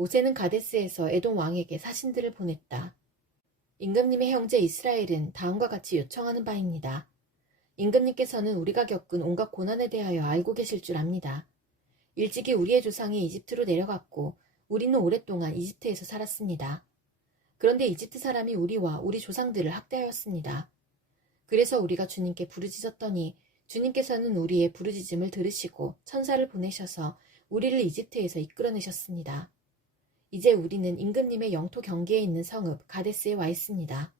모세는 가데스에서 에돔 왕에게 사신들을 보냈다. 임금님의 형제 이스라엘은 다음과 같이 요청하는 바입니다. 임금님께서는 우리가 겪은 온갖 고난에 대하여 알고 계실 줄 압니다. 일찍이 우리의 조상이 이집트로 내려갔고 우리는 오랫동안 이집트에서 살았습니다. 그런데 이집트 사람이 우리와 우리 조상들을 학대하였습니다. 그래서 우리가 주님께 부르짖었더니 주님께서는 우리의 부르짖음을 들으시고 천사를 보내셔서 우리를 이집트에서 이끌어내셨습니다. 이제 우리는 임금님의 영토 경계에 있는 성읍 가데스에 와 있습니다.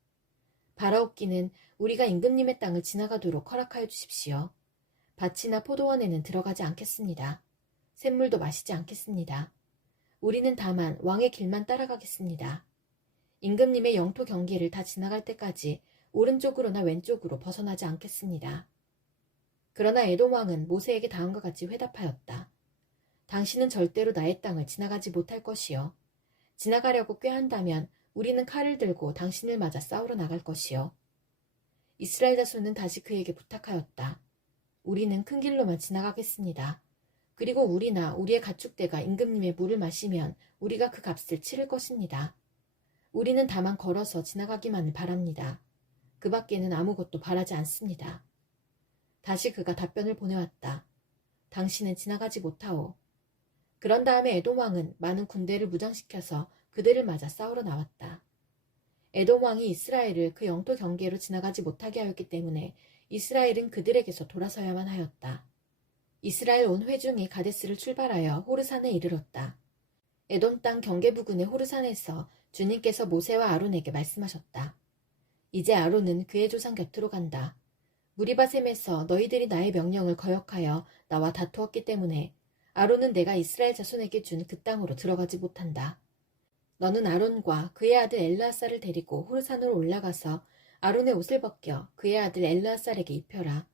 바라옵기는 우리가 임금님의 땅을 지나가도록 허락하여 주십시오. 밭이나 포도원에는 들어가지 않겠습니다. 샘물도 마시지 않겠습니다. 우리는 다만 왕의 길만 따라가겠습니다. 임금님의 영토 경계를 다 지나갈 때까지 오른쪽으로나 왼쪽으로 벗어나지 않겠습니다. 그러나 에돔 왕은 모세에게 다음과 같이 회답하였다. 당신은 절대로 나의 땅을 지나가지 못할 것이요. 지나가려고 꾀한다면 우리는 칼을 들고 당신을 맞아 싸우러 나갈 것이요. 이스라엘 자손은 다시 그에게 부탁하였다. 우리는 큰 길로만 지나가겠습니다. 그리고 우리나 우리의 가축대가 임금님의 물을 마시면 우리가 그 값을 치를 것입니다. 우리는 다만 걸어서 지나가기만을 바랍니다. 그 밖에는 아무것도 바라지 않습니다. 다시 그가 답변을 보내왔다. 당신은 지나가지 못하오. 그런 다음에 에돔 왕은 많은 군대를 무장시켜서 그들을 맞아 싸우러 나왔다. 에돔 왕이 이스라엘을 그 영토 경계로 지나가지 못하게 하였기 때문에 이스라엘은 그들에게서 돌아서야만 하였다. 이스라엘 온 회중이 가데스를 출발하여 호르산에 이르렀다. 에돔 땅 경계 부근의 호르산에서 주님께서 모세와 아론에게 말씀하셨다. 이제 아론은 그의 조상 곁으로 간다. 무리바셈에서 너희들이 나의 명령을 거역하여 나와 다투었기 때문에 아론은 내가 이스라엘 자손에게 준 그 땅으로 들어가지 못한다. 너는 아론과 그의 아들 엘르아살을 데리고 호르산으로 올라가서 아론의 옷을 벗겨 그의 아들 엘르아살에게 입혀라.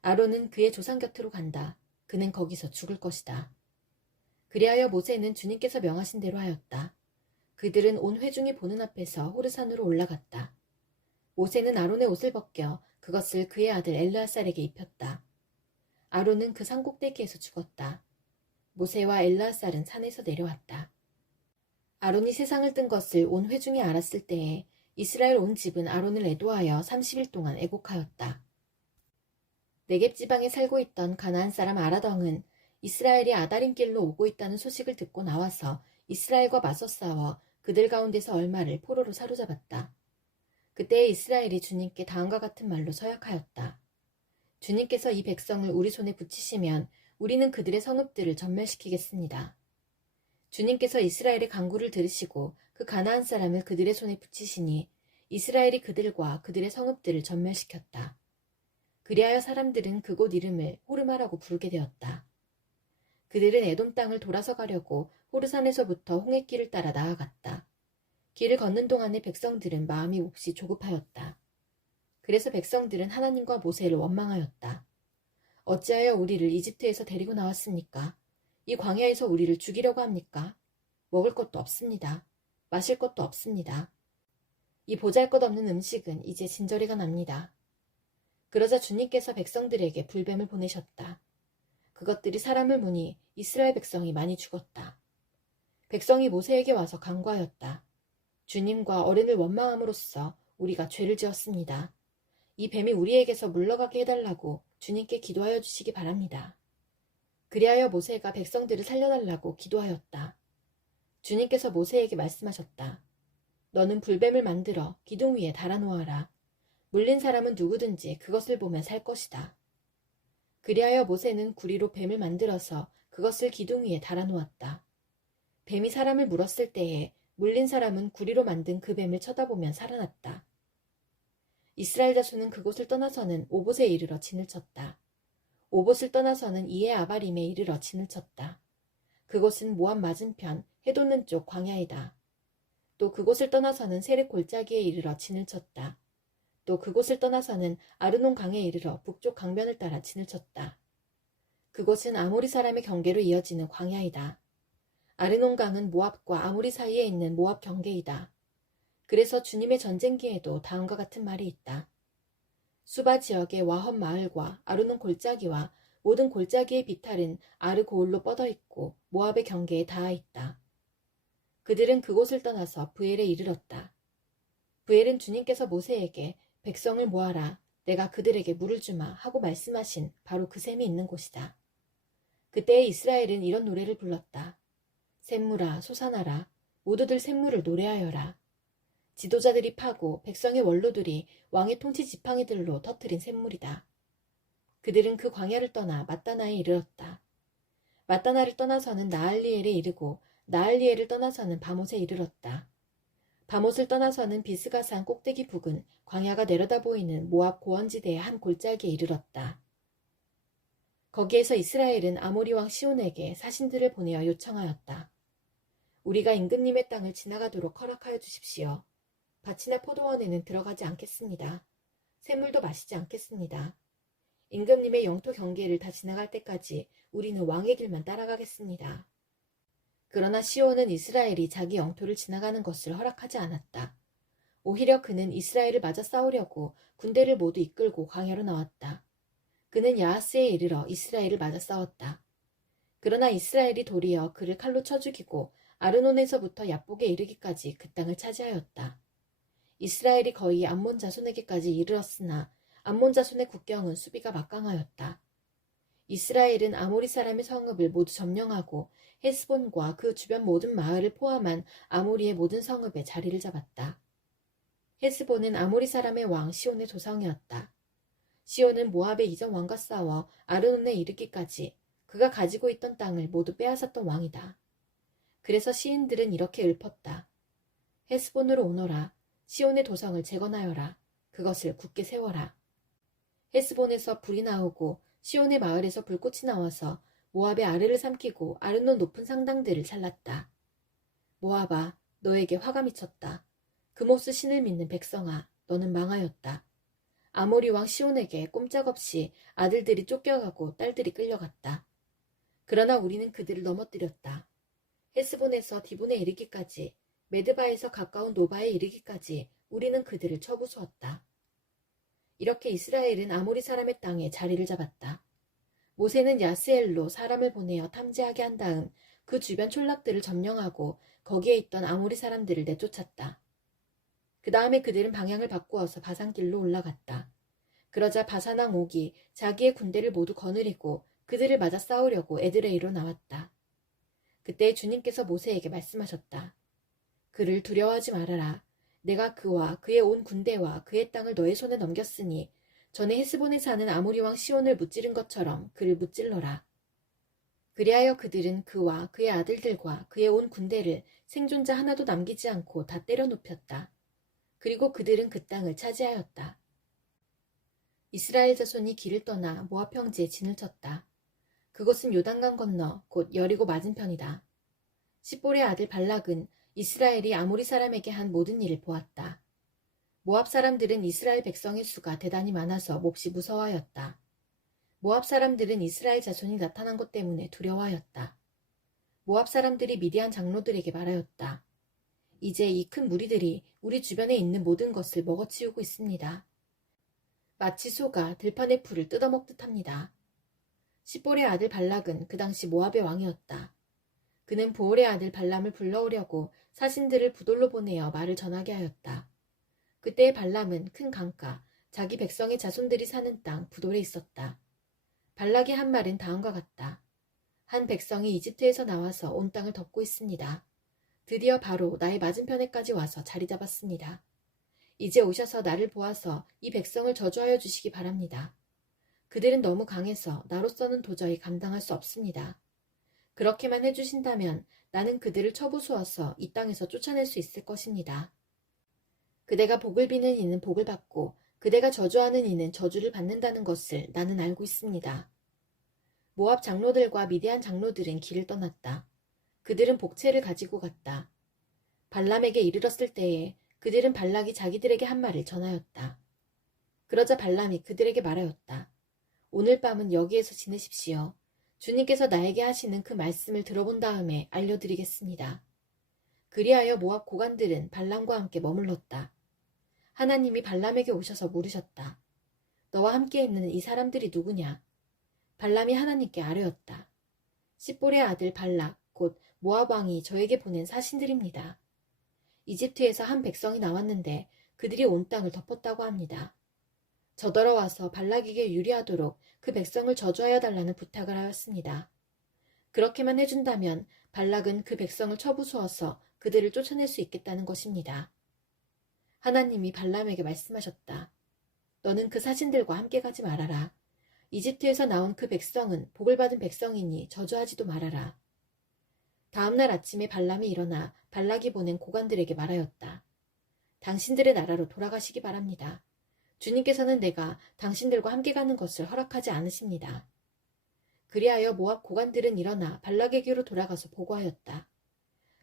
아론은 그의 조상 곁으로 간다. 그는 거기서 죽을 것이다. 그리하여 모세는 주님께서 명하신 대로 하였다. 그들은 온 회중이 보는 앞에서 호르산으로 올라갔다. 모세는 아론의 옷을 벗겨 그것을 그의 아들 엘르아살에게 입혔다. 아론은 그 산 꼭대기에서 죽었다. 모세와 엘르아살은 산에서 내려왔다. 아론이 세상을 뜬 것을 온 회중이 알았을 때에 이스라엘 온 집은 아론을 애도하여 30일 동안 애곡하였다. 네겝 지방에 살고 있던 가나안 사람 아라덩은 이스라엘이 아다림길로 오고 있다는 소식을 듣고 나와서 이스라엘과 맞서 싸워 그들 가운데서 얼마를 포로로 사로잡았다. 그때에 이스라엘이 주님께 다음과 같은 말로 서약하였다. 주님께서 이 백성을 우리 손에 붙이시면 우리는 그들의 성읍들을 전멸시키겠습니다. 주님께서 이스라엘의 간구를 들으시고 그 가나안 사람을 그들의 손에 붙이시니 이스라엘이 그들과 그들의 성읍들을 전멸시켰다. 그리하여 사람들은 그곳 이름을 호르마라고 부르게 되었다. 그들은 에돔 땅을 돌아서 가려고 호르산에서부터 홍해길을 따라 나아갔다. 길을 걷는 동안에 백성들은 마음이 몹시 조급하였다. 그래서 백성들은 하나님과 모세를 원망하였다. 어찌하여 우리를 이집트에서 데리고 나왔습니까? 이 광야에서 우리를 죽이려고 합니까? 먹을 것도 없습니다. 마실 것도 없습니다. 이 보잘것없는 음식은 이제 진저리가 납니다. 그러자 주님께서 백성들에게 불뱀을 보내셨다. 그것들이 사람을 무니 이스라엘 백성이 많이 죽었다. 백성이 모세에게 와서 간구하였다. 주님과 어른을 원망함으로써 우리가 죄를 지었습니다. 이 뱀이 우리에게서 물러가게 해달라고 주님께 기도하여 주시기 바랍니다. 그리하여 모세가 백성들을 살려달라고 기도하였다. 주님께서 모세에게 말씀하셨다. 너는 불뱀을 만들어 기둥 위에 달아놓아라. 물린 사람은 누구든지 그것을 보면 살 것이다. 그리하여 모세는 구리로 뱀을 만들어서 그것을 기둥 위에 달아놓았다. 뱀이 사람을 물었을 때에 물린 사람은 구리로 만든 그 뱀을 쳐다보면 살아났다. 이스라엘 자손은 그곳을 떠나서는 오봇에 이르러 진을 쳤다. 오봇을 떠나서는 이에 아바림에 이르러 진을 쳤다. 그곳은 모압 맞은편 해 돋는 쪽 광야이다. 또 그곳을 떠나서는 세렉 골짜기에 이르러 진을 쳤다. 또 그곳을 떠나서는 아르논 강에 이르러 북쪽 강변을 따라 진을 쳤다. 그곳은 아모리 사람의 경계로 이어지는 광야이다. 아르논 강은 모압과 아모리 사이에 있는 모압 경계이다. 그래서 주님의 전쟁기에도 다음과 같은 말이 있다. 수바 지역의 와헛 마을과 아르논 골짜기와 모든 골짜기의 비탈은 아르 고울로 뻗어 있고 모압의 경계에 닿아 있다. 그들은 그곳을 떠나서 브엘에 이르렀다. 브엘은 주님께서 모세에게 백성을 모아라, 내가 그들에게 물을 주마 하고 말씀하신 바로 그 샘이 있는 곳이다. 그때에 이스라엘은 이런 노래를 불렀다. 샘물아 솟아나라, 모두들 샘물을 노래하여라. 지도자들이 파고 백성의 원로들이 왕의 통치 지팡이들로 터뜨린 샘물이다. 그들은 그 광야를 떠나 맞다나에 이르렀다. 맞다나를 떠나서는 나알리엘에 이르고 나알리엘을 떠나서는 바못에 이르렀다. 바못을 떠나서는 비스가산 꼭대기 부근 광야가 내려다 보이는 모압 고원지대의 한 골짜기에 이르렀다. 거기에서 이스라엘은 아모리 왕 시온에게 사신들을 보내어 요청하였다. 우리가 임금님의 땅을 지나가도록 허락하여 주십시오. 밭이나 포도원에는 들어가지 않겠습니다. 샘물도 마시지 않겠습니다. 임금님의 영토 경계를 다 지나갈 때까지 우리는 왕의 길만 따라가겠습니다. 그러나 시온은 이스라엘이 자기 영토를 지나가는 것을 허락하지 않았다. 오히려 그는 이스라엘을 맞아 싸우려고 군대를 모두 이끌고 광야로 나왔다. 그는 야하스에 이르러 이스라엘을 맞아 싸웠다. 그러나 이스라엘이 도리어 그를 칼로 쳐 죽이고 아르논에서부터 야복에 이르기까지 그 땅을 차지하였다. 이스라엘이 거의 암몬 자손에게까지 이르렀으나 암몬 자손의 국경은 수비가 막강하였다. 이스라엘은 아모리 사람의 성읍을 모두 점령하고 헤스본과 그 주변 모든 마을을 포함한 아모리의 모든 성읍에 자리를 잡았다. 헤스본은 아모리 사람의 왕 시온의 조상이었다. 시온은 모압의 이전 왕과 싸워 아르논에 이르기까지 그가 가지고 있던 땅을 모두 빼앗았던 왕이다. 그래서 시인들은 이렇게 읊었다. 헤스본으로 오너라. 시온의 도성을 재건하여라. 그것을 굳게 세워라. 헤스본에서 불이 나오고 시온의 마을에서 불꽃이 나와서 모압의 아래를 삼키고 아르논 높은 상당들을 잘랐다. 모압아, 너에게 화가 미쳤다. 그모스 신을 믿는 백성아, 너는 망하였다. 아모리 왕 시온에게 꼼짝없이 아들들이 쫓겨가고 딸들이 끌려갔다. 그러나 우리는 그들을 넘어뜨렸다. 헤스본에서 디본에 이르기까지, 메드바에서 가까운 노바에 이르기까지 우리는 그들을 쳐부수었다. 이렇게 이스라엘은 아모리 사람의 땅에 자리를 잡았다. 모세는 야스엘로 사람을 보내어 탐지하게 한 다음 그 주변 촌락들을 점령하고 거기에 있던 아모리 사람들을 내쫓았다. 그 다음에 그들은 방향을 바꾸어서 바산길로 올라갔다. 그러자 바산왕 옥이 자기의 군대를 모두 거느리고 그들을 맞아 싸우려고 에드레이로 나왔다. 그때 주님께서 모세에게 말씀하셨다. 그를 두려워하지 말아라. 내가 그와 그의 온 군대와 그의 땅을 너의 손에 넘겼으니 전에 헤스본에 사는 아모리 왕 시온을 무찌른 것처럼 그를 무찔러라. 그리하여 그들은 그와 그의 아들들과 그의 온 군대를 생존자 하나도 남기지 않고 다 때려 눕혔다. 그리고 그들은 그 땅을 차지하였다. 이스라엘 자손이 길을 떠나 모압 평지에 진을 쳤다. 그곳은 요단강 건너 곧 여리고 맞은편이다. 십볼의 아들 발락은 이스라엘이 아모리 사람에게 한 모든 일을 보았다. 모압 사람들은 이스라엘 백성의 수가 대단히 많아서 몹시 무서워하였다. 모압 사람들은 이스라엘 자손이 나타난 것 때문에 두려워하였다. 모압 사람들이 미디안 장로들에게 말하였다. 이제 이 큰 무리들이 우리 주변에 있는 모든 것을 먹어치우고 있습니다. 마치 소가 들판의 풀을 뜯어먹듯 합니다. 십볼의 아들 발락은 그 당시 모압의 왕이었다. 그는 보올의 아들 발람을 불러오려고 사신들을 부돌로 보내어 말을 전하게 하였다. 그때의 발람은 큰 강가, 자기 백성의 자손들이 사는 땅 부돌에 있었다. 발락의 한 말은 다음과 같다. 한 백성이 이집트에서 나와서 온 땅을 덮고 있습니다. 드디어 바로 나의 맞은편에까지 와서 자리 잡았습니다. 이제 오셔서 나를 보아서 이 백성을 저주하여 주시기 바랍니다. 그들은 너무 강해서 나로서는 도저히 감당할 수 없습니다. 그렇게만 해주신다면 나는 그들을 쳐부수어서 이 땅에서 쫓아낼 수 있을 것입니다. 그대가 복을 비는 이는 복을 받고 그대가 저주하는 이는 저주를 받는다는 것을 나는 알고 있습니다. 모압 장로들과 미디안 장로들은 길을 떠났다. 그들은 복채를 가지고 갔다. 발람에게 이르렀을 때에 그들은 발락이 자기들에게 한 말을 전하였다. 그러자 발람이 그들에게 말하였다. 오늘 밤은 여기에서 지내십시오. 주님께서 나에게 하시는 그 말씀을 들어본 다음에 알려드리겠습니다. 그리하여 모압 고관들은 발람과 함께 머물렀다. 하나님이 발람에게 오셔서 물으셨다. 너와 함께 있는 이 사람들이 누구냐? 발람이 하나님께 아뢰었다. 십볼의 아들 발락 곧 모압 왕이 저에게 보낸 사신들입니다. 이집트에서 한 백성이 나왔는데 그들이 온 땅을 덮었다고 합니다. 저더러와서 발락에게 유리하도록 그 백성을 저주하여 달라는 부탁을 하였습니다. 그렇게만 해준다면 발락은 그 백성을 쳐부수어서 그들을 쫓아낼 수 있겠다는 것입니다. 하나님이 발람에게 말씀하셨다. 너는 그 사신들과 함께 가지 말아라. 이집트에서 나온 그 백성은 복을 받은 백성이니 저주하지도 말아라. 다음날 아침에 발람이 일어나 발락이 보낸 고관들에게 말하였다. 당신들의 나라로 돌아가시기 바랍니다. 주님께서는 내가 당신들과 함께 가는 것을 허락하지 않으십니다. 그리하여 모압 고관들은 일어나 발락에게로 돌아가서 보고하였다.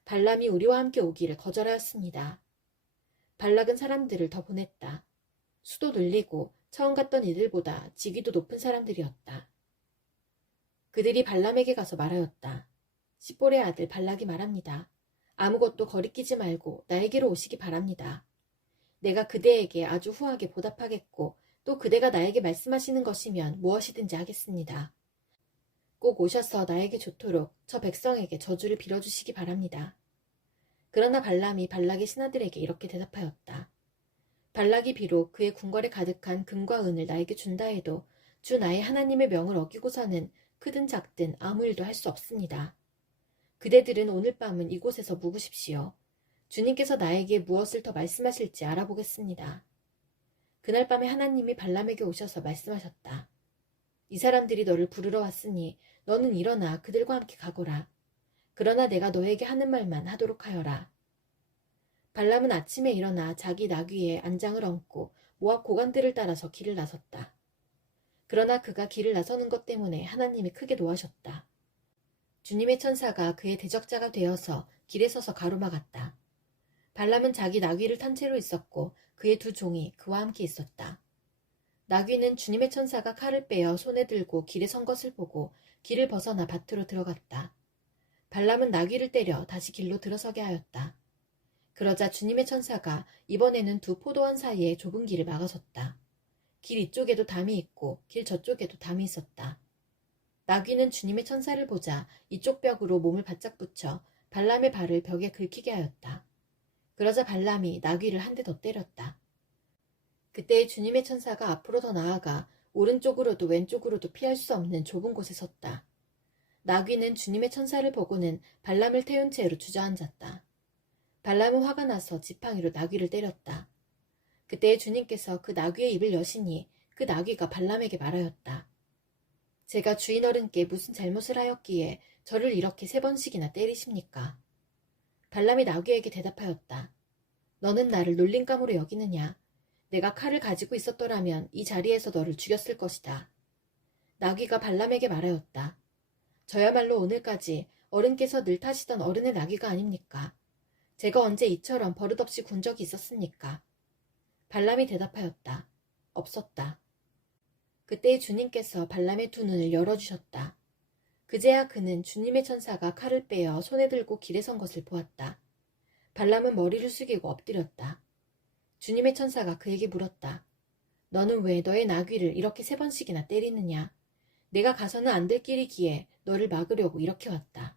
발람이 우리와 함께 오기를 거절하였습니다. 발락은 사람들을 더 보냈다. 수도 늘리고 처음 갔던 이들보다 직위도 높은 사람들이었다. 그들이 발람에게 가서 말하였다. 십볼의 아들 발락이 말합니다. 아무것도 거리끼지 말고 나에게로 오시기 바랍니다. 내가 그대에게 아주 후하게 보답하겠고 또 그대가 나에게 말씀하시는 것이면 무엇이든지 하겠습니다. 꼭 오셔서 나에게 좋도록 저 백성에게 저주를 빌어주시기 바랍니다. 그러나 발람이 발락의 신하들에게 이렇게 대답하였다. 발락이 비록 그의 궁궐에 가득한 금과 은을 나에게 준다 해도 주 나의 하나님의 명을 어기고서는 크든 작든 아무 일도 할 수 없습니다. 그대들은 오늘 밤은 이곳에서 묵으십시오. 주님께서 나에게 무엇을 더 말씀하실지 알아보겠습니다. 그날 밤에 하나님이 발람에게 오셔서 말씀하셨다. 이 사람들이 너를 부르러 왔으니 너는 일어나 그들과 함께 가거라. 그러나 내가 너에게 하는 말만 하도록 하여라. 발람은 아침에 일어나 자기 나귀에 안장을 얹고 모압 고관들을 따라서 길을 나섰다. 그러나 그가 길을 나서는 것 때문에 하나님이 크게 노하셨다. 주님의 천사가 그의 대적자가 되어서 길에 서서 가로막았다. 발람은 자기 나귀를 탄 채로 있었고 그의 두 종이 그와 함께 있었다. 나귀는 주님의 천사가 칼을 빼어 손에 들고 길에 선 것을 보고 길을 벗어나 밭으로 들어갔다. 발람은 나귀를 때려 다시 길로 들어서게 하였다. 그러자 주님의 천사가 이번에는 두 포도원 사이에 좁은 길을 막아섰다. 길 이쪽에도 담이 있고 길 저쪽에도 담이 있었다. 나귀는 주님의 천사를 보자 이쪽 벽으로 몸을 바짝 붙여 발람의 발을 벽에 긁히게 하였다. 그러자 발람이 나귀를 한 대 더 때렸다. 그때 주님의 천사가 앞으로 더 나아가 오른쪽으로도 왼쪽으로도 피할 수 없는 좁은 곳에 섰다. 나귀는 주님의 천사를 보고는 발람을 태운 채로 주저앉았다. 발람은 화가 나서 지팡이로 나귀를 때렸다. 그때 주님께서 그 나귀의 입을 여시니 그 나귀가 발람에게 말하였다. 제가 주인 어른께 무슨 잘못을 하였기에 저를 이렇게 3번씩이나 때리십니까? 발람이 나귀에게 대답하였다. 너는 나를 놀림감으로 여기느냐? 내가 칼을 가지고 있었더라면 이 자리에서 너를 죽였을 것이다. 나귀가 발람에게 말하였다. 저야말로 오늘까지 어른께서 늘 타시던 어른의 나귀가 아닙니까? 제가 언제 이처럼 버릇없이 군 적이 있었습니까? 발람이 대답하였다. 없었다. 그때 주님께서 발람의 두 눈을 열어주셨다. 그제야 그는 주님의 천사가 칼을 빼어 손에 들고 길에 선 것을 보았다. 발람은 머리를 숙이고 엎드렸다. 주님의 천사가 그에게 물었다. 너는 왜 너의 나귀를 이렇게 3번씩이나 때리느냐? 내가 가서는 안 될 길이기에 너를 막으려고 이렇게 왔다.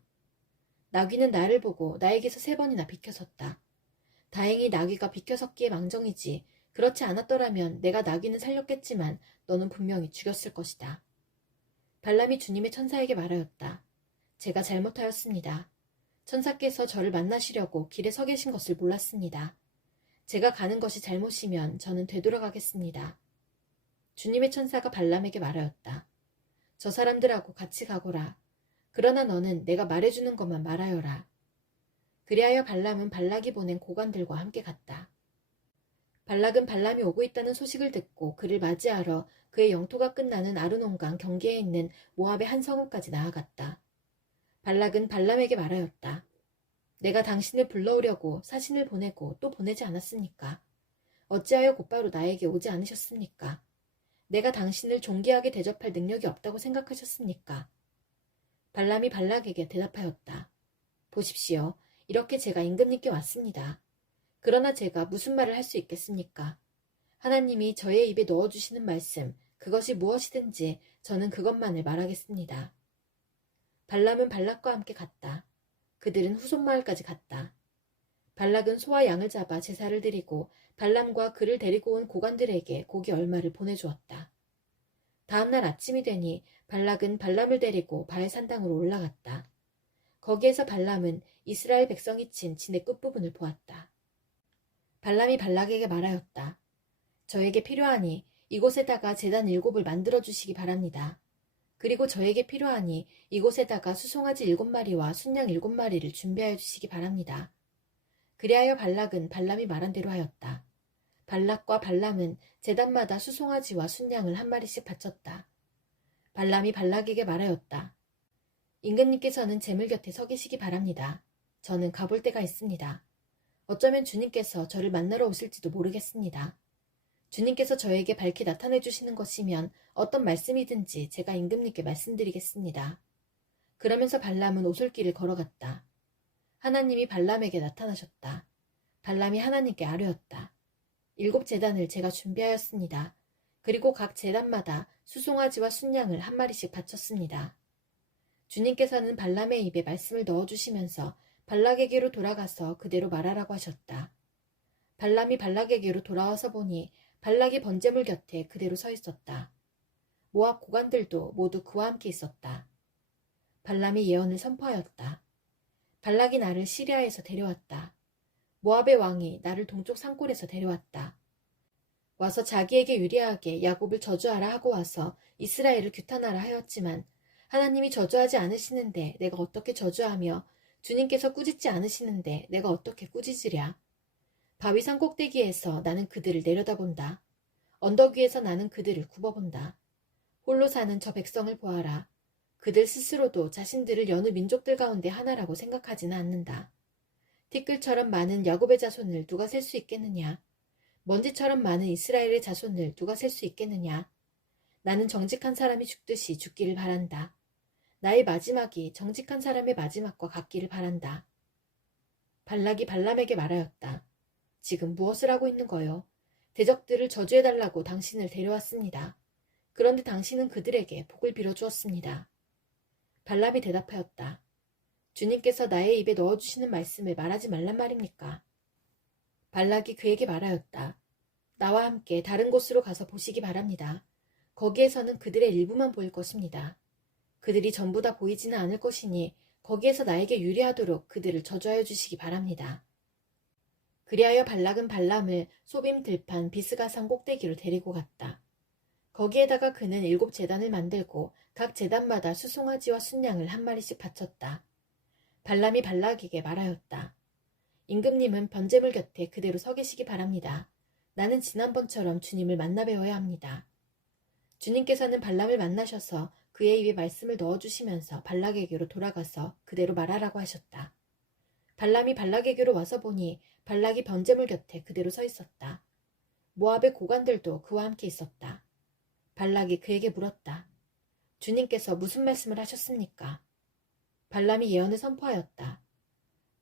나귀는 나를 보고 나에게서 3번이나 비켜섰다. 다행히 나귀가 비켜섰기에 망정이지 그렇지 않았더라면 내가 나귀는 살렸겠지만 너는 분명히 죽였을 것이다. 발람이 주님의 천사에게 말하였다. 제가 잘못하였습니다. 천사께서 저를 만나시려고 길에 서 계신 것을 몰랐습니다. 제가 가는 것이 잘못이면 저는 되돌아가겠습니다. 주님의 천사가 발람에게 말하였다. 저 사람들하고 같이 가거라. 그러나 너는 내가 말해주는 것만 말하여라. 그리하여 발람은 발락이 보낸 고관들과 함께 갔다. 발락은 발람이 오고 있다는 소식을 듣고 그를 맞이하러 그의 영토가 끝나는 아르논강 경계에 있는 모압의 한 성읍까지 나아갔다. 발락은 발람에게 말하였다. 내가 당신을 불러오려고 사신을 보내고 또 보내지 않았습니까? 어찌하여 곧바로 나에게 오지 않으셨습니까? 내가 당신을 존귀하게 대접할 능력이 없다고 생각하셨습니까? 발람이 발락에게 대답하였다. 보십시오. 이렇게 제가 임금님께 왔습니다. 그러나 제가 무슨 말을 할 수 있겠습니까? 하나님이 저의 입에 넣어주시는 말씀, 그것이 무엇이든지 저는 그것만을 말하겠습니다. 발람은 발락과 함께 갔다. 그들은 후손 마을까지 갔다. 발락은 소와 양을 잡아 제사를 드리고 발람과 그를 데리고 온 고관들에게 고기 얼마를 보내주었다. 다음날 아침이 되니 발락은 발람을 데리고 바알 산당으로 올라갔다. 거기에서 발람은 이스라엘 백성이 친 진의 끝부분을 보았다. 발람이 발락에게 말하였다. 저에게 필요하니 이곳에다가 제단 7을 만들어 주시기 바랍니다. 그리고 저에게 필요하니 이곳에다가 수송아지 7마리와 순양 7마리를 준비하여 주시기 바랍니다. 그리하여 발락은 발람이 말한 대로 하였다. 발락과 발람은 제단마다 수송아지와 순양을 1마리씩 바쳤다. 발람이 발락에게 말하였다. 임금님께서는 제물 곁에 서 계시기 바랍니다. 저는 가볼 데가 있습니다. 어쩌면 주님께서 저를 만나러 오실지도 모르겠습니다. 주님께서 저에게 밝히 나타내 주시는 것이면 어떤 말씀이든지 제가 임금님께 말씀드리겠습니다. 그러면서 발람은 오솔길을 걸어갔다. 하나님이 발람에게 나타나셨다. 발람이 하나님께 아뢰었다. 7 제단을 제가 준비하였습니다. 그리고 각 제단마다 수송아지와 순양을 1마리씩 바쳤습니다. 주님께서는 발람의 입에 말씀을 넣어주시면서 발락에게로 돌아가서 그대로 말하라고 하셨다. 발람이 발락에게로 돌아와서 보니 발락이 번제물 곁에 그대로 서 있었다. 모압 고관들도 모두 그와 함께 있었다. 발람이 예언을 선포하였다. 발락이 나를 시리아에서 데려왔다. 모압의 왕이 나를 동쪽 산골에서 데려왔다. 와서 자기에게 유리하게 야곱을 저주하라 하고 와서 이스라엘을 규탄하라 하였지만 하나님이 저주하지 않으시는데 내가 어떻게 저주하며 주님께서 꾸짖지 않으시는데 내가 어떻게 꾸짖으랴. 바위산 꼭대기에서 나는 그들을 내려다본다. 언덕 위에서 나는 그들을 굽어본다. 홀로 사는 저 백성을 보아라. 그들 스스로도 자신들을 여느 민족들 가운데 하나라고 생각하지는 않는다. 티끌처럼 많은 야곱의 자손을 누가 셀 수 있겠느냐. 먼지처럼 많은 이스라엘의 자손을 누가 셀 수 있겠느냐. 나는 정직한 사람이 죽듯이 죽기를 바란다. 나의 마지막이 정직한 사람의 마지막과 같기를 바란다. 발락이 발람에게 말하였다. 지금 무엇을 하고 있는 거요? 대적들을 저주해달라고 당신을 데려왔습니다. 그런데 당신은 그들에게 복을 빌어주었습니다. 발람이 대답하였다. 주님께서 나의 입에 넣어주시는 말씀을 말하지 말란 말입니까? 발락이 그에게 말하였다. 나와 함께 다른 곳으로 가서 보시기 바랍니다. 거기에서는 그들의 일부만 보일 것입니다. 그들이 전부 다 보이지는 않을 것이니 거기에서 나에게 유리하도록 그들을 저주하여 주시기 바랍니다. 그리하여 발락은 발람을 소빔 들판 비스가산 꼭대기로 데리고 갔다. 거기에다가 그는 7 제단을 만들고 각 제단마다 수송아지와 순양을 1마리씩 바쳤다. 발람이 발락에게 말하였다. 임금님은 번제물 곁에 그대로 서 계시기 바랍니다. 나는 지난번처럼 주님을 만나 뵈어야 합니다. 주님께서는 발람을 만나셔서 그의 입에 말씀을 넣어주시면서 발락에게로 돌아가서 그대로 말하라고 하셨다. 발람이 발락에게로 와서 보니 발락이 번제물 곁에 그대로 서 있었다. 모압의 고관들도 그와 함께 있었다. 발락이 그에게 물었다. 주님께서 무슨 말씀을 하셨습니까? 발람이 예언을 선포하였다.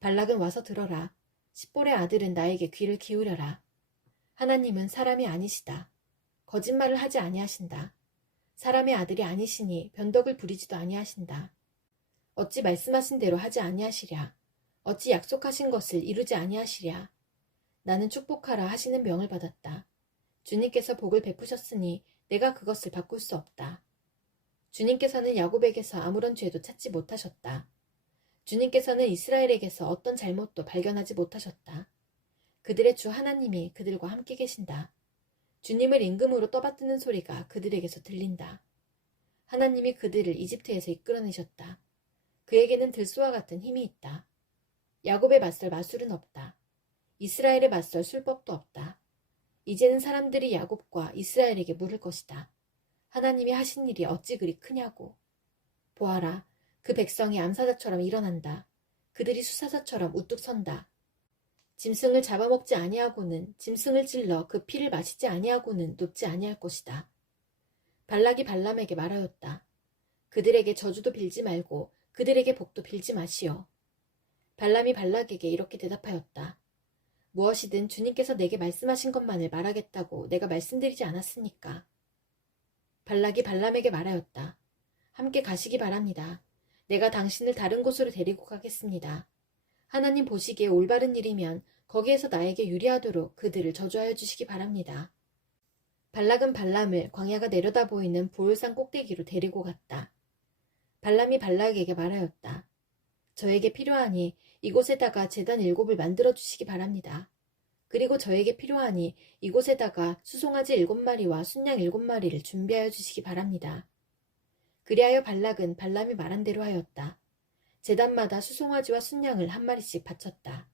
발락은 와서 들어라. 십볼의 아들은 나에게 귀를 기울여라. 하나님은 사람이 아니시다. 거짓말을 하지 아니하신다. 사람의 아들이 아니시니 변덕을 부리지도 아니하신다. 어찌 말씀하신 대로 하지 아니하시랴. 어찌 약속하신 것을 이루지 아니하시랴. 나는 축복하라 하시는 명을 받았다. 주님께서 복을 베푸셨으니 내가 그것을 바꿀 수 없다. 주님께서는 야곱에게서 아무런 죄도 찾지 못하셨다. 주님께서는 이스라엘에게서 어떤 잘못도 발견하지 못하셨다. 그들의 주 하나님이 그들과 함께 계신다. 주님을 임금으로 떠받드는 소리가 그들에게서 들린다. 하나님이 그들을 이집트에서 이끌어내셨다. 그에게는 들소와 같은 힘이 있다. 야곱에 맞설 마술은 없다. 이스라엘에 맞설 술법도 없다. 이제는 사람들이 야곱과 이스라엘에게 물을 것이다. 하나님이 하신 일이 어찌 그리 크냐고. 보아라, 그 백성이 암사자처럼 일어난다. 그들이 수사자처럼 우뚝 선다. 짐승을 잡아먹지 아니하고는 짐승을 찔러 그 피를 마시지 아니하고는 눕지 아니할 것이다. 발락이 발람에게 말하였다. 그들에게 저주도 빌지 말고 그들에게 복도 빌지 마시오. 발람이 발락에게 이렇게 대답하였다. 무엇이든 주님께서 내게 말씀하신 것만을 말하겠다고 내가 말씀드리지 않았습니까? 발락이 발람에게 말하였다. 함께 가시기 바랍니다. 내가 당신을 다른 곳으로 데리고 가겠습니다. 하나님 보시기에 올바른 일이면 거기에서 나에게 유리하도록 그들을 저주하여 주시기 바랍니다. 발락은 발람을 광야가 내려다 보이는 보울산 꼭대기로 데리고 갔다. 발람이 발락에게 말하였다. 저에게 필요하니 이곳에다가 제단 7을 만들어 주시기 바랍니다. 그리고 저에게 필요하니 이곳에다가 수송아지 7마리와 순양 7마리를 준비하여 주시기 바랍니다. 그리하여 발락은 발람이 말한 대로 하였다. 제단마다 수송아지와 순양을 한 마리씩 바쳤다.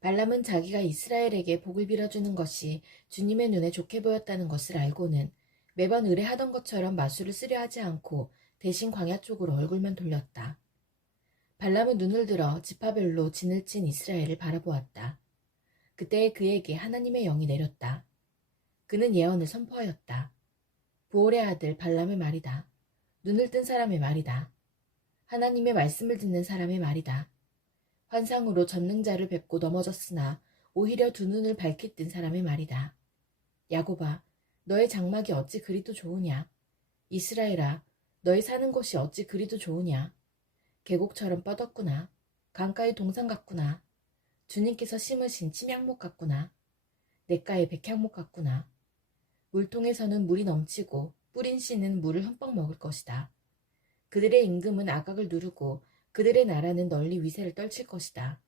발람은 자기가 이스라엘에게 복을 빌어주는 것이 주님의 눈에 좋게 보였다는 것을 알고는 매번 의뢰하던 것처럼 마술을 쓰려 하지 않고 대신 광야 쪽으로 얼굴만 돌렸다. 발람은 눈을 들어 지파별로 진을 친 이스라엘을 바라보았다. 그때 그에게 하나님의 영이 내렸다. 그는 예언을 선포하였다. 보올의 아들 발람의 말이다. 눈을 뜬 사람의 말이다. 하나님의 말씀을 듣는 사람의 말이다. 환상으로 전능자를 뵙고 넘어졌으나 오히려 두 눈을 밝히 뜬 사람의 말이다. 야곱아, 너의 장막이 어찌 그리도 좋으냐? 이스라엘아, 너의 사는 곳이 어찌 그리도 좋으냐? 계곡처럼 뻗었구나. 강가의 동산 같구나. 주님께서 심으신 침향목 같구나. 냇가의 백향목 같구나. 물통에서는 물이 넘치고 뿌린 씨는 물을 흠뻑 먹을 것이다. 그들의 임금은 악악을 누르고 그들의 나라는 널리 위세를 떨칠 것이다.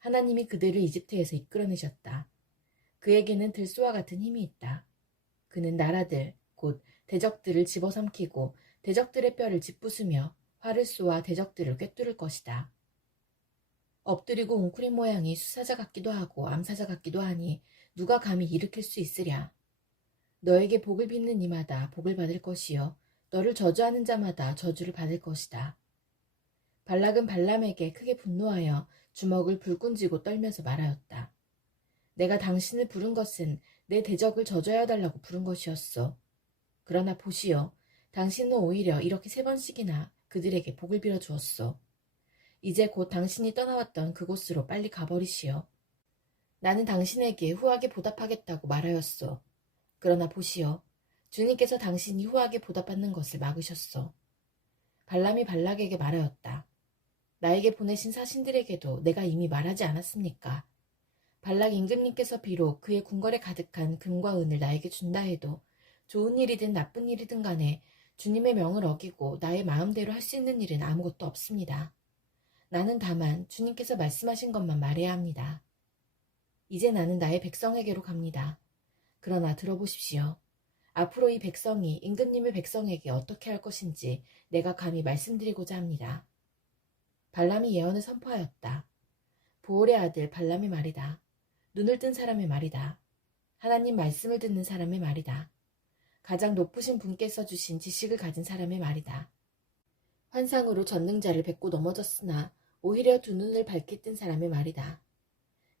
하나님이 그들을 이집트에서 이끌어내셨다. 그에게는 들소와 같은 힘이 있다. 그는 나라들, 곧 대적들을 집어삼키고 대적들의 뼈를 짓부수며 활을 쏘아 대적들을 꿰뚫을 것이다. 엎드리고 웅크린 모양이 수사자 같기도 하고 암사자 같기도 하니 누가 감히 일으킬 수 있으랴. 너에게 복을 빚는 이마다 복을 받을 것이요 너를 저주하는 자마다 저주를 받을 것이다. 발락은 발람에게 크게 분노하여 주먹을 불끈 쥐고 떨면서 말하였다. 내가 당신을 부른 것은 내 대적을 저주하여 달라고 부른 것이었소. 그러나 보시오. 당신은 오히려 이렇게 3번씩이나 그들에게 복을 빌어주었소. 이제 곧 당신이 떠나왔던 그곳으로 빨리 가버리시오. 나는 당신에게 후하게 보답하겠다고 말하였소. 그러나 보시오. 주님께서 당신이 후하게 보답받는 것을 막으셨소. 발람이 발락에게 말하였다. 나에게 보내신 사신들에게도 내가 이미 말하지 않았습니까? 발락 임금님께서 비록 그의 궁궐에 가득한 금과 은을 나에게 준다 해도 좋은 일이든 나쁜 일이든 간에 주님의 명을 어기고 나의 마음대로 할 수 있는 일은 아무것도 없습니다. 나는 다만 주님께서 말씀하신 것만 말해야 합니다. 이제 나는 나의 백성에게로 갑니다. 그러나 들어보십시오. 앞으로 이 백성이 임금님의 백성에게 어떻게 할 것인지 내가 감히 말씀드리고자 합니다. 발람이 예언을 선포하였다. 보올의 아들 발람의 말이다. 눈을 뜬 사람의 말이다. 하나님 말씀을 듣는 사람의 말이다. 가장 높으신 분께서 주신 지식을 가진 사람의 말이다. 환상으로 전능자를 뵙고 넘어졌으나 오히려 두 눈을 밝히 뜬 사람의 말이다.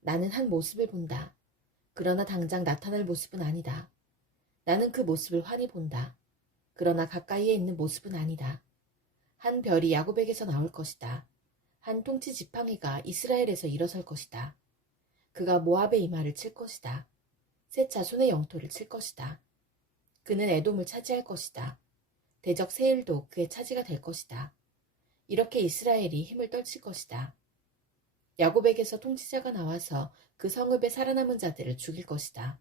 나는 한 모습을 본다. 그러나 당장 나타날 모습은 아니다. 나는 그 모습을 환히 본다. 그러나 가까이에 있는 모습은 아니다. 한 별이 야곱에게서 나올 것이다. 한 통치 지팡이가 이스라엘에서 일어설 것이다. 그가 모압의 이마를 칠 것이다. 새 자손의 영토를 칠 것이다. 그는 에돔을 차지할 것이다. 대적 세일도 그의 차지가 될 것이다. 이렇게 이스라엘이 힘을 떨칠 것이다. 야곱에게서 통치자가 나와서 그 성읍에 살아남은 자들을 죽일 것이다.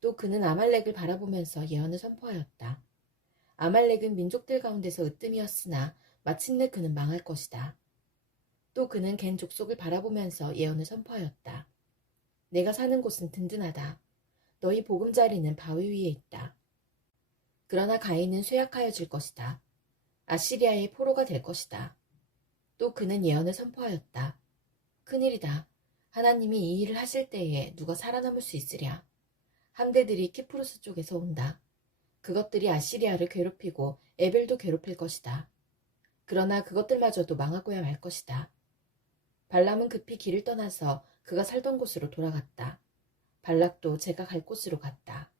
또 그는 아말렉을 바라보면서 예언을 선포하였다. 아말렉은 민족들 가운데서 으뜸이었으나 마침내 그는 망할 것이다. 또 그는 겐 족속을 바라보면서 예언을 선포하였다. 내가 사는 곳은 든든하다. 너희 보금자리는 바위 위에 있다. 그러나 가인은 쇠약하여질 것이다. 아시리아의 포로가 될 것이다. 또 그는 예언을 선포하였다. 큰일이다. 하나님이 이 일을 하실 때에 누가 살아남을 수 있으랴. 함대들이 키프로스 쪽에서 온다. 그것들이 아시리아를 괴롭히고 에벨도 괴롭힐 것이다. 그러나 그것들마저도 망하고야 말 것이다. 발람은 급히 길을 떠나서 그가 살던 곳으로 돌아갔다. 발락도 제가 갈 곳으로 갔다.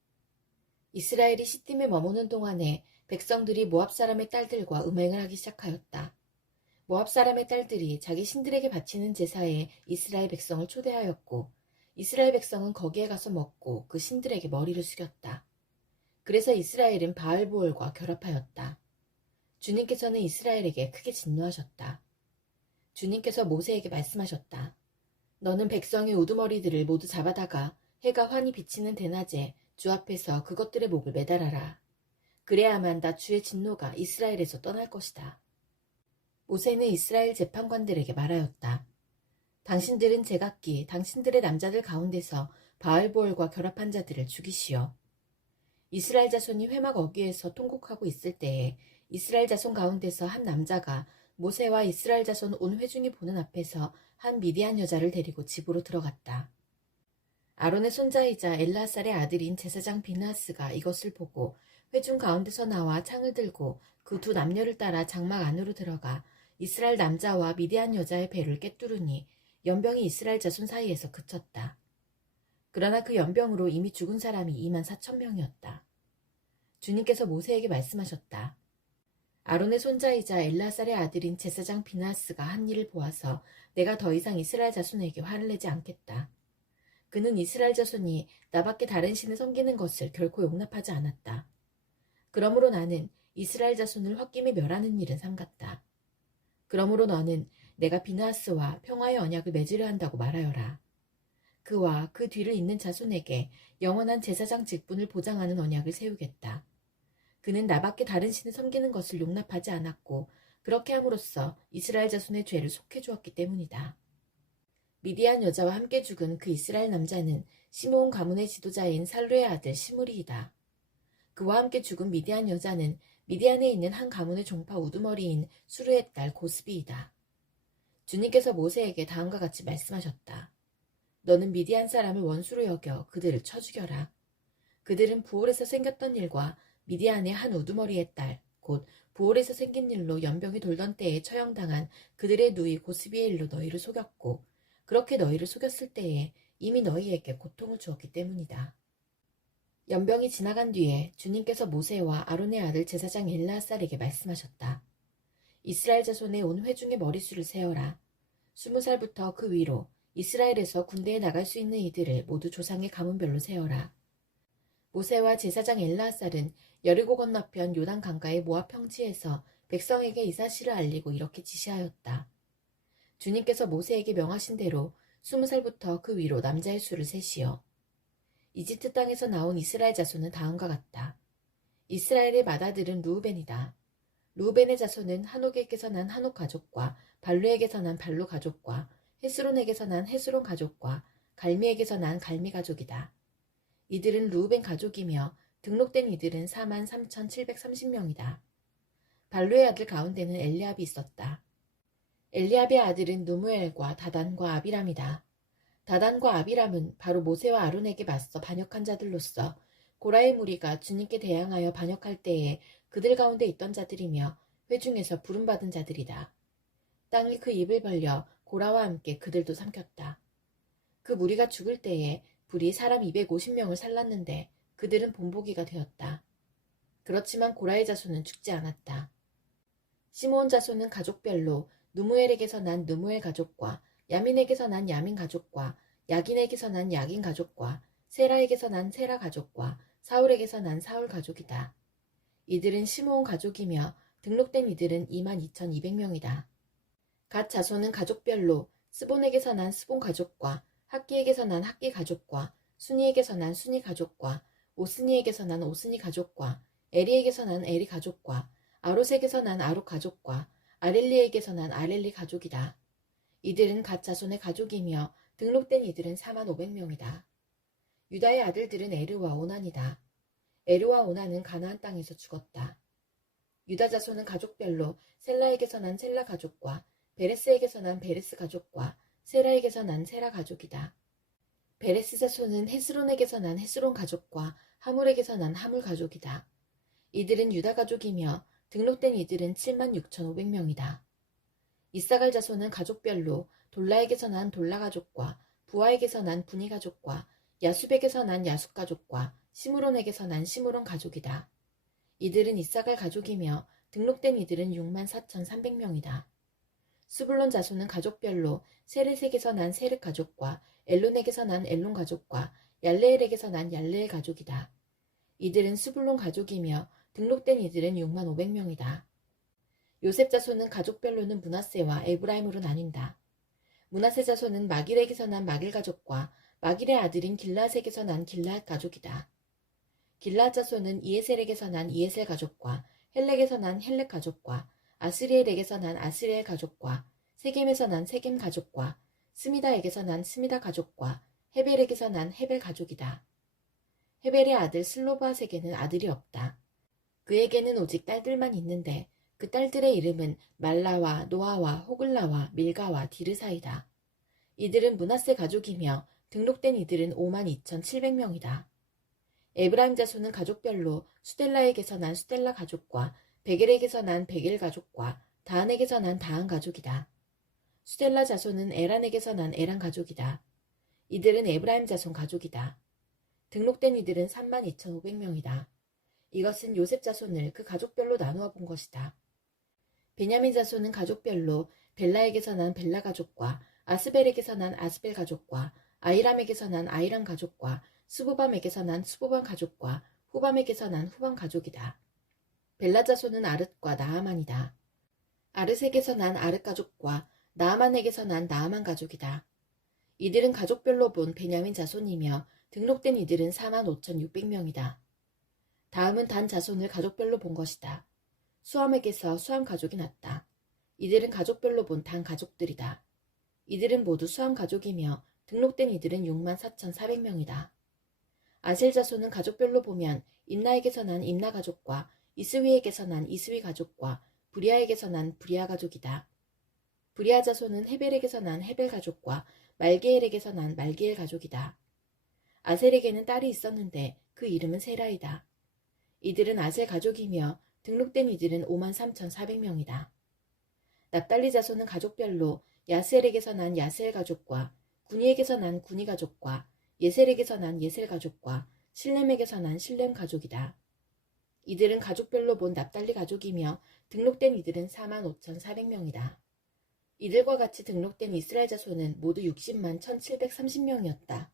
이스라엘이 시딤에 머무는 동안에 백성들이 모압 사람의 딸들과 음행을 하기 시작하였다. 모압 사람의 딸들이 자기 신들에게 바치는 제사에 이스라엘 백성을 초대하였고 이스라엘 백성은 거기에 가서 먹고 그 신들에게 머리를 숙였다. 그래서 이스라엘은 바알보올과 결합하였다. 주님께서는 이스라엘에게 크게 진노하셨다. 주님께서 모세에게 말씀하셨다. 너는 백성의 우두머리들을 모두 잡아다가 해가 환히 비치는 대낮에 주 앞에서 그것들의 목을 매달아라. 그래야만 나 주의 진노가 이스라엘에서 떠날 것이다. 모세는 이스라엘 재판관들에게 말하였다. 당신들은 제각기 당신들의 남자들 가운데서 바알보알과 결합한 자들을 죽이시오. 이스라엘 자손이 회막 어귀에서 통곡하고 있을 때에 이스라엘 자손 가운데서 한 남자가 모세와 이스라엘 자손 온 회중이 보는 앞에서 한 미디안 여자를 데리고 집으로 들어갔다. 아론의 손자이자 엘라살의 아들인 제사장 비느하스가 이것을 보고 회중 가운데서 나와 창을 들고 그 두 남녀를 따라 장막 안으로 들어가 이스라엘 남자와 미디안 여자의 배를 꿰뚫으니 연병이 이스라엘 자손 사이에서 그쳤다. 그러나 그 연병으로 이미 죽은 사람이 24,000명이었다. 주님께서 모세에게 말씀하셨다. 아론의 손자이자 엘라살의 아들인 제사장 비느하스가 한 일을 보아서 내가 더 이상 이스라엘 자손에게 화를 내지 않겠다. 그는 이스라엘 자손이 나밖에 다른 신을 섬기는 것을 결코 용납하지 않았다. 그러므로 나는 이스라엘 자손을 홧김에 멸하는 일은 삼갔다. 그러므로 너는 내가 비느하스와 평화의 언약을 맺으려 한다고 말하여라. 그와 그 뒤를 잇는 자손에게 영원한 제사장 직분을 보장하는 언약을 세우겠다. 그는 나밖에 다른 신을 섬기는 것을 용납하지 않았고 그렇게 함으로써 이스라엘 자손의 죄를 속해 주었기 때문이다. 미디안 여자와 함께 죽은 그 이스라엘 남자는 시므온 가문의 지도자인 살루의 아들 시므리이다. 그와 함께 죽은 미디안 여자는 미디안에 있는 한 가문의 종파 우두머리인 수르의 딸 고스비이다. 주님께서 모세에게 다음과 같이 말씀하셨다. 너는 미디안 사람을 원수로 여겨 그들을 쳐 죽여라. 그들은 부올에서 생겼던 일과 미디안의 한 우두머리의 딸, 곧 부올에서 생긴 일로 연병이 돌던 때에 처형당한 그들의 누이 고스비의 일로 너희를 속였고 그렇게 너희를 속였을 때에 이미 너희에게 고통을 주었기 때문이다. 연병이 지나간 뒤에 주님께서 모세와 아론의 아들 제사장 엘르아살에게 말씀하셨다. 이스라엘 자손의 온 회중의 머릿수를 세어라. 20살부터 그 위로 이스라엘에서 군대에 나갈 수 있는 이들을 모두 조상의 가문별로 세어라. 모세와 제사장 엘르아살은 여리고 건너편 요단 강가의 모압 평지에서 백성에게 이 사실을 알리고 이렇게 지시하였다. 주님께서 모세에게 명하신 대로 20살부터 그 위로 남자의 수를 세시오. 이집트 땅에서 나온 이스라엘 자손은 다음과 같다. 이스라엘의 맏아들은 루우벤이다. 루우벤의 자손은 한옥에게서 난 한옥 가족과 발루에게서 난 발루 가족과 헤스론에게서 난 헤스론 가족과 갈미에게서 난 갈미 가족이다. 이들은 루우벤 가족이며 등록된 이들은 43,730명이다. 발루의 아들 가운데는 엘리압이 있었다. 엘리압의 아들은 누무엘과 다단과 아비람이다. 다단과 아비람은 바로 모세와 아론에게 맞서 반역한 자들로서 고라의 무리가 주님께 대항하여 반역할 때에 그들 가운데 있던 자들이며 회중에서 부름받은 자들이다. 땅이 그 입을 벌려 고라와 함께 그들도 삼켰다. 그 무리가 죽을 때에 불이 사람 250명을 살랐는데 그들은 본보기가 되었다. 그렇지만 고라의 자손은 죽지 않았다. 시므온 자손은 가족별로 누무엘에게서 난 누무엘 가족과 야민에게서 난 야민 가족과 야긴에게서 난 야긴 가족과 세라에게서 난 세라 가족과 사울에게서 난 사울 가족이다. 이들은 시므온 가족이며 등록된 이들은 22,200명이다. 갓 자손은 가족별로 스본에게서 난 스본 가족과 학기에게서 난 학기 가족과 순이에게서 난 순이 가족과 오스니에게서 난 오스니 가족과 에리에게서 난 에리 가족과 아롯에게서 난 아롯 가족과 아렐리에게서 난 아렐리 가족이다. 이들은 갓 자손의 가족이며 등록된 이들은 45,000명이다. 유다의 아들들은 에르와 오난이다. 에르와 오난은 가나안 땅에서 죽었다. 유다 자손은 가족별로 셀라에게서 난 셀라 가족과 베레스에게서 난 베레스 가족과 세라에게서 난 세라 가족이다. 베레스 자손은 헤스론에게서 난 헤스론 가족과 하물에게서 난 하물 가족이다. 이들은 유다 가족이며 등록된 이들은 76,500명이다. 이사갈 자손은 가족별로 돌라에게서 난 돌라 가족과 부하에게서 난 분이 가족과 야숲에게서 난 야숲 가족과 시므론에게서 난 시므론 가족이다. 이들은 이사갈 가족이며 등록된 이들은 64,300명이다. 스불론 자손은 가족별로 세렛에게서 난 세렛 가족과 엘론에게서 난 엘론 가족과 얄레엘에게서 난 얄레엘 가족이다. 이들은 스불론 가족이며 등록된 이들은 65,000명이다. 요셉 자손은 가족별로는 므낫세와 에브라임으로 나뉜다. 므낫세 자손은 마길에게서 난 마길 가족과 마길의 아들인 길르앗에게서 난 길르앗 가족이다. 길르앗 자손은 이에셀에게서 난 이에셀 가족과 헬렉에서 난 헬렉 가족과 아스리엘에게서 난 아스리엘 가족과 세겜에서 난 세겜 가족과 스미다에게서 난 스미다 가족과 헤벨에게서 난 헤벨 가족이다. 헤벨의 아들 슬로브앗에게는 아들이 없다. 그에게는 오직 딸들만 있는데 그 딸들의 이름은 말라와 노아와 호글라와 밀가와 디르사이다. 이들은 므낫세 가족이며 등록된 이들은 52,700명이다. 에브라임 자손은 가족별로 수델라에게서 난 수델라 가족과 베겔에게서 난 베겔 가족과 다한에게서 난 다한 가족이다. 수델라 자손은 에란에게서 난 에란 가족이다. 이들은 에브라임 자손 가족이다. 등록된 이들은 32,500명이다. 이것은 요셉 자손을 그 가족별로 나누어 본 것이다. 베냐민 자손은 가족별로 벨라에게서 난 벨라 가족과 아스벨에게서 난 아스벨 가족과 아이람에게서 난 아이람 가족과 스보밤에게서 난 스보밤 가족과 후밤에게서 난 후밤 가족이다. 벨라 자손은 아릇과 나아만이다. 아릇에게서 난 아릇 가족과 나아만에게서 난 나아만 가족이다. 이들은 가족별로 본 베냐민 자손이며 등록된 이들은 45,600명이다. 다음은 단 자손을 가족별로 본 것이다. 수함에게서 수함 가족이 났다. 이들은 가족별로 본 단 가족들이다. 이들은 모두 수함 가족이며 등록된 이들은 64,400명이다. 아셀 자손은 가족별로 보면 임나에게서 난 임나 가족과 이스위에게서 난 이스위 가족과 브리아에게서 난 브리아 가족이다. 브리아 자손은 헤벨에게서 난 헤벨 가족과 말게엘에게서 난 말게엘 가족이다. 아셀에게는 딸이 있었는데 그 이름은 세라이다. 이들은 아셀 가족이며 등록된 이들은 53,400명이다. 납달리 자손은 가족별로 야스엘에게서 난 야스엘 가족과 구니에게서 난 구니 가족과 예셀에게서 난 예셀 가족과 실렘에게서 난 실렘 가족이다. 이들은 가족별로 본 납달리 가족이며 등록된 이들은 45,400명이다. 이들과 같이 등록된 이스라엘 자손은 모두 60만 1,730명이었다.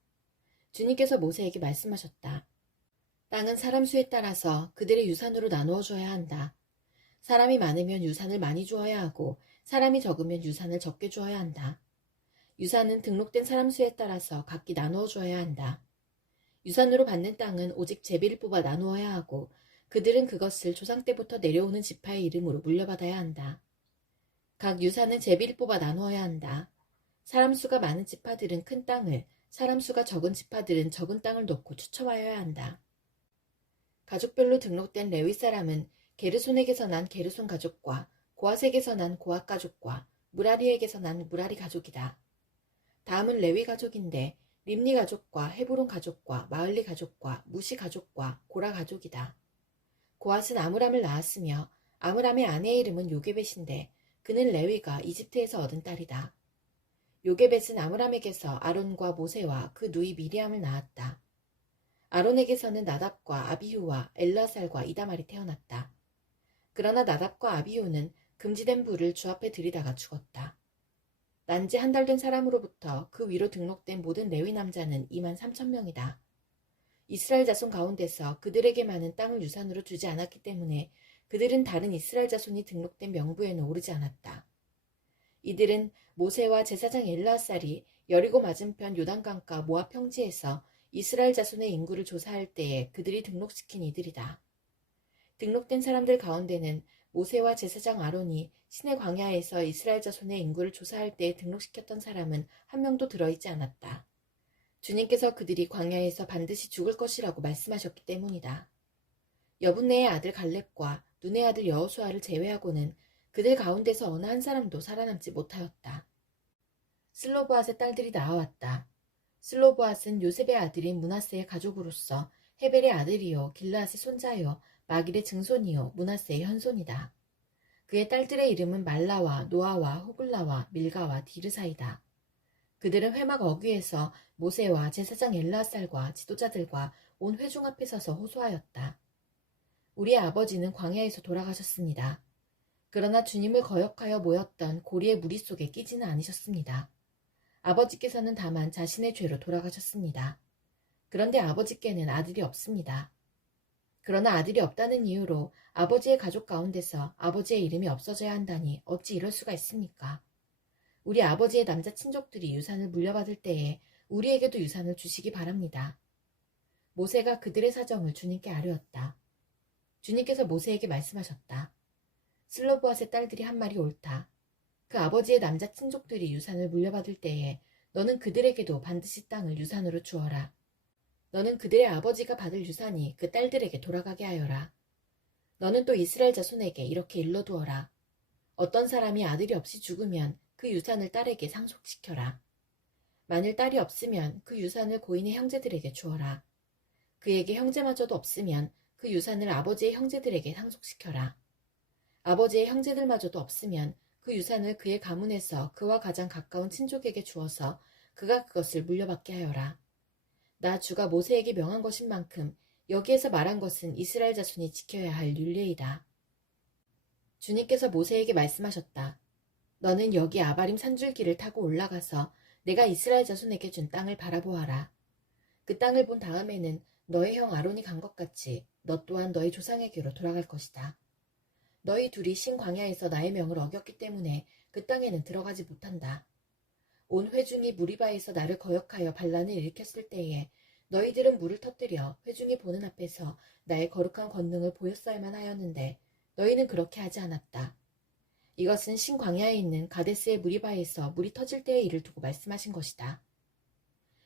주님께서 모세에게 말씀하셨다. 땅은 사람 수에 따라서 그들의 유산으로 나누어 줘야 한다. 사람이 많으면 유산을 많이 주어야 하고 사람이 적으면 유산을 적게 주어야 한다. 유산은 등록된 사람 수에 따라서 각기 나누어 줘야 한다. 유산으로 받는 땅은 오직 제비를 뽑아 나누어야 하고 그들은 그것을 조상 때부터 내려오는 지파의 이름으로 물려받아야 한다. 각 유산은 제비를 뽑아 나누어야 한다. 사람 수가 많은 지파들은 큰 땅을, 사람 수가 적은 지파들은 적은 땅을 놓고 추첨하여야 한다. 가족별로 등록된 레위 사람은 게르손에게서 난 게르손 가족과 고앗에게서 난 고앗 가족과 무라리에게서 난 무라리 가족이다. 다음은 레위 가족인데 림니 가족과 헤브론 가족과 마을리 가족과 무시 가족과 고라 가족이다. 고앗은 아므람을 낳았으며 아므람의 아내의 이름은 요게벳인데 그는 레위가 이집트에서 얻은 딸이다. 요게벳은 아므람에게서 아론과 모세와 그 누이 미리암을 낳았다. 아론에게서는 나답과 아비후와 엘라살과 이다말이 태어났다. 그러나 나답과 아비후는 금지된 불을 주 앞에 들이다가 죽었다. 난지 한 달 된 사람으로부터 그 위로 등록된 모든 레위 남자는 23,000명이다. 이스라엘 자손 가운데서 그들에게 많은 땅을 유산으로 주지 않았기 때문에 그들은 다른 이스라엘 자손이 등록된 명부에는 오르지 않았다. 이들은 모세와 제사장 엘르아살이 여리고 맞은편 요단강가 모압 평지에서 이스라엘 자손의 인구를 조사할 때에 그들이 등록시킨 이들이다. 등록된 사람들 가운데는 모세와 제사장 아론이 시내 광야에서 이스라엘 자손의 인구를 조사할 때에 등록시켰던 사람은 한 명도 들어있지 않았다. 주님께서 그들이 광야에서 반드시 죽을 것이라고 말씀하셨기 때문이다. 여분네의 아들 갈렙과 눈의 아들 여호수아를 제외하고는 그들 가운데서 어느 한 사람도 살아남지 못하였다. 슬로브앗의 딸들이 나아왔다. 슬로브앗은 요셉의 아들인 므낫세의 가족으로서 헤벨의 아들이요 길르앗의 손자요 마길의 증손이요 므낫세의 현손이다. 그의 딸들의 이름은 말라와 노아와 호글라와 밀가와 디르사이다. 그들은 회막 어귀에서 모세와 제사장 엘르아살과 지도자들과 온 회중 앞에 서서 호소하였다. 우리의 아버지는 광야에서 돌아가셨습니다. 그러나 주님을 거역하여 모였던 고리의 무리 속에 끼지는 않으셨습니다. 아버지께서는 다만 자신의 죄로 돌아가셨습니다. 그런데 아버지께는 아들이 없습니다. 그러나 아들이 없다는 이유로 아버지의 가족 가운데서 아버지의 이름이 없어져야 한다니 어찌 이럴 수가 있습니까? 우리 아버지의 남자 친족들이 유산을 물려받을 때에 우리에게도 유산을 주시기 바랍니다. 모세가 그들의 사정을 주님께 아뢰었다. 주님께서 모세에게 말씀하셨다. 슬로브앗의 딸들이 한 말이 옳다. 그 아버지의 남자 친족들이 유산을 물려받을 때에 너는 그들에게도 반드시 땅을 유산으로 주어라. 너는 그들의 아버지가 받을 유산이 그 딸들에게 돌아가게 하여라. 너는 또 이스라엘 자손에게 이렇게 일러두어라. 어떤 사람이 아들이 없이 죽으면 그 유산을 딸에게 상속시켜라. 만일 딸이 없으면 그 유산을 고인의 형제들에게 주어라. 그에게 형제마저도 없으면 그 유산을 아버지의 형제들에게 상속시켜라. 아버지의 형제들마저도 없으면 그 유산을 그의 가문에서 그와 가장 가까운 친족에게 주어서 그가 그것을 물려받게 하여라. 나 주가 모세에게 명한 것인 만큼 여기에서 말한 것은 이스라엘 자손이 지켜야 할 율례이다. 주님께서 모세에게 말씀하셨다. 너는 여기 아바림 산줄기를 타고 올라가서 내가 이스라엘 자손에게 준 땅을 바라보아라. 그 땅을 본 다음에는 너의 형 아론이 간 것 같이 너 또한 너희 조상에게로 돌아갈 것이다. 너희 둘이 신 광야에서 나의 명을 어겼기 때문에 그 땅에는 들어가지 못한다. 온 회중이 무리바에서 나를 거역하여 반란을 일으켰을 때에 너희들은 물을 터뜨려 회중이 보는 앞에서 나의 거룩한 권능을 보였어야만 하였는데 너희는 그렇게 하지 않았다. 이것은 신광야에 있는 가데스의 무리바에서 물이 터질 때의 일을 두고 말씀하신 것이다.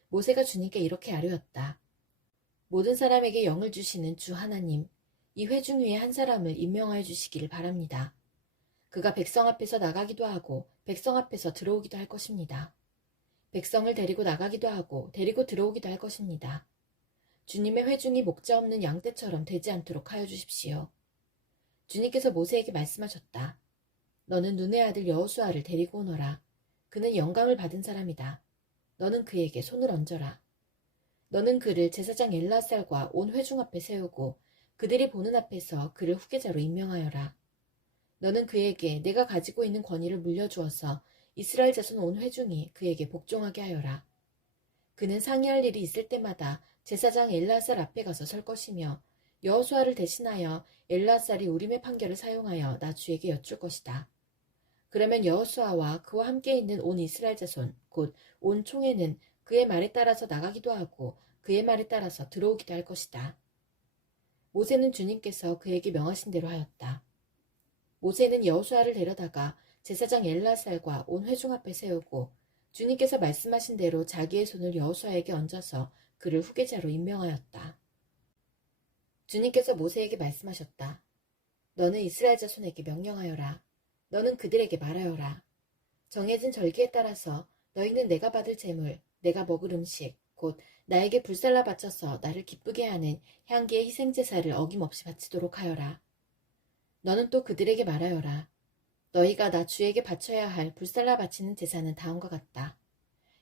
모세가 주님께 이렇게 아뢰었다. 모든 사람에게 영을 주시는 주 하나님, 이 회중 위에 한 사람을 임명하여 주시기를 바랍니다. 그가 백성 앞에서 나가기도 하고 백성 앞에서 들어오기도 할 것입니다. 백성을 데리고 나가기도 하고 데리고 들어오기도 할 것입니다. 주님의 회중이 목자 없는 양떼처럼 되지 않도록 하여 주십시오. 주님께서 모세에게 말씀하셨다. 너는 눈의 아들 여호수아를 데리고 오너라. 그는 영감을 받은 사람이다. 너는 그에게 손을 얹어라. 너는 그를 제사장 엘라살과 온 회중 앞에 세우고 그들이 보는 앞에서 그를 후계자로 임명하여라. 너는 그에게 내가 가지고 있는 권위를 물려주어서 이스라엘 자손 온 회중이 그에게 복종하게 하여라. 그는 상의할 일이 있을 때마다 제사장 엘라살 앞에 가서 설 것이며 여호수아를 대신하여 엘라살이 우림의 판결을 사용하여 나 주에게 여쭐 것이다. 그러면 여호수아와 그와 함께 있는 온 이스라엘 자손 곧 온 총회는 그의 말에 따라서 나가기도 하고 그의 말에 따라서 들어오기도 할 것이다. 모세는 주님께서 그에게 명하신 대로 하였다. 모세는 여호수아를 데려다가 제사장 엘라살과 온 회중 앞에 세우고 주님께서 말씀하신 대로 자기의 손을 여호수아에게 얹어서 그를 후계자로 임명하였다. 주님께서 모세에게 말씀하셨다. 너는 이스라엘 자손에게 명령하여라. 너는 그들에게 말하여라. 정해진 절기에 따라서 너희는 내가 받을 제물, 내가 먹을 음식, 곧 나에게 불살라 바쳐서 나를 기쁘게 하는 향기의 희생제사를 어김없이 바치도록 하여라. 너는 또 그들에게 말하여라. 너희가 나 주에게 바쳐야 할 불살라 바치는 제사는 다음과 같다.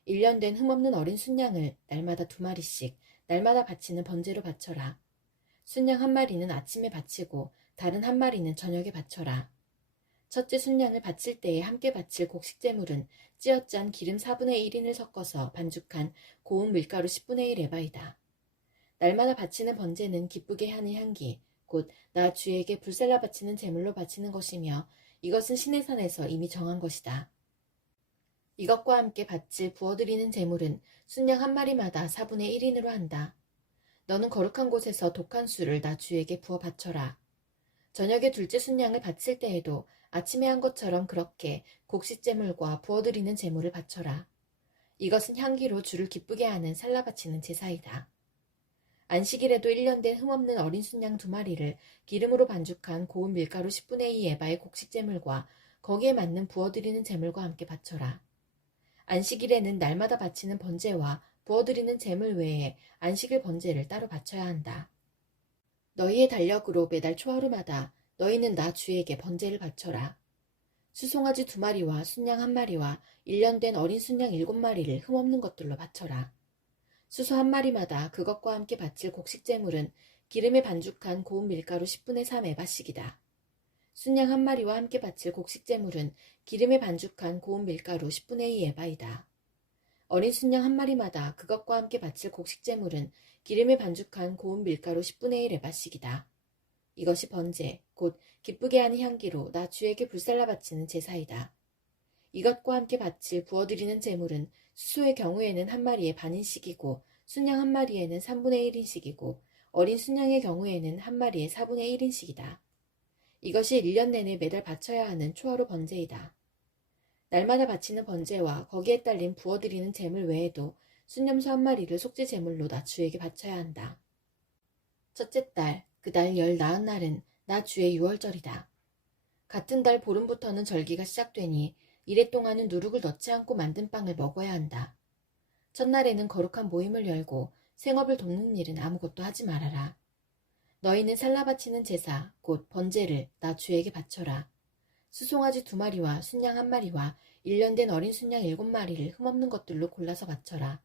1년 된 흠없는 어린 순양을 날마다 2마리씩 날마다 바치는 번제로 바쳐라. 순양 1마리는 아침에 바치고 다른 1마리는 저녁에 바쳐라. 첫째 순양을 바칠 때에 함께 바칠 곡식제물은 찌어짠 기름 4분의 1인을 섞어서 반죽한 고운 밀가루 10분의 1 에바이다. 날마다 바치는 번제는 기쁘게 하는 향기, 곧 나 주에게 불살라 바치는 제물로 바치는 것이며 이것은 신의 산에서 이미 정한 것이다. 이것과 함께 바칠 부어드리는 제물은 순양 1마리마다 4분의 1인으로 한다. 너는 거룩한 곳에서 독한 술을 나 주에게 부어 바쳐라. 저녁에 둘째 순양을 바칠 때에도 아침에 한 것처럼 그렇게 곡식제물과 부어드리는 제물을 바쳐라. 이것은 향기로 주를 기쁘게 하는 살라 바치는 제사이다. 안식일에도 1년 된 흠없는 어린 순양 2마리를 기름으로 반죽한 고운 밀가루 10분의 2 에바의 곡식제물과 거기에 맞는 부어드리는 제물과 함께 바쳐라. 안식일에는 날마다 바치는 번제와 부어드리는 제물 외에 안식일 번제를 따로 바쳐야 한다. 너희의 달력으로 매달 초하루마다 너희는 나 주에게 번제를 바쳐라. 수송아지 2마리와 순양 1마리와 1년 된 어린 순양 7마리를 흠없는 것들로 바쳐라. 수소 1마리마다 그것과 함께 바칠 곡식제물은 기름에 반죽한 고운 밀가루 10분의 3 에바씩이다. 순양 1마리와 함께 바칠 곡식제물은 기름에 반죽한 고운 밀가루 10분의 2 에바이다. 어린 순양 1마리마다 그것과 함께 바칠 곡식제물은 기름에 반죽한 고운 밀가루 10분의 1 에바씩이다. 이것이 번제, 곧 기쁘게 하는 향기로 나 주에게 불살라 바치는 제사이다. 이것과 함께 바칠 부어드리는 제물은 수소의 경우에는 한 마리의 반인씩이고 순양 한 마리에는 3분의 1인씩이고 어린 순양의 경우에는 한 마리의 4분의 1인씩이다. 이것이 1년 내내 매달 바쳐야 하는 초하루 번제이다. 날마다 바치는 번제와 거기에 딸린 부어드리는 제물 외에도 순념소 한 마리를 속죄 제물로 나 주에게 바쳐야 한다. 첫째 달, 그달 열 나은 날은 나 주의 유월절이다. 같은 달 보름부터는 절기가 시작되니 이래 동안은 누룩을 넣지 않고 만든 빵을 먹어야 한다. 첫날에는 거룩한 모임을 열고 생업을 돕는 일은 아무것도 하지 말아라. 너희는 살라 바치는 제사, 곧 번제를 나 주에게 바쳐라. 수송아지 2마리와 순양 1마리와 1년 된 어린 순양 7마리를 흠없는 것들로 골라서 바쳐라.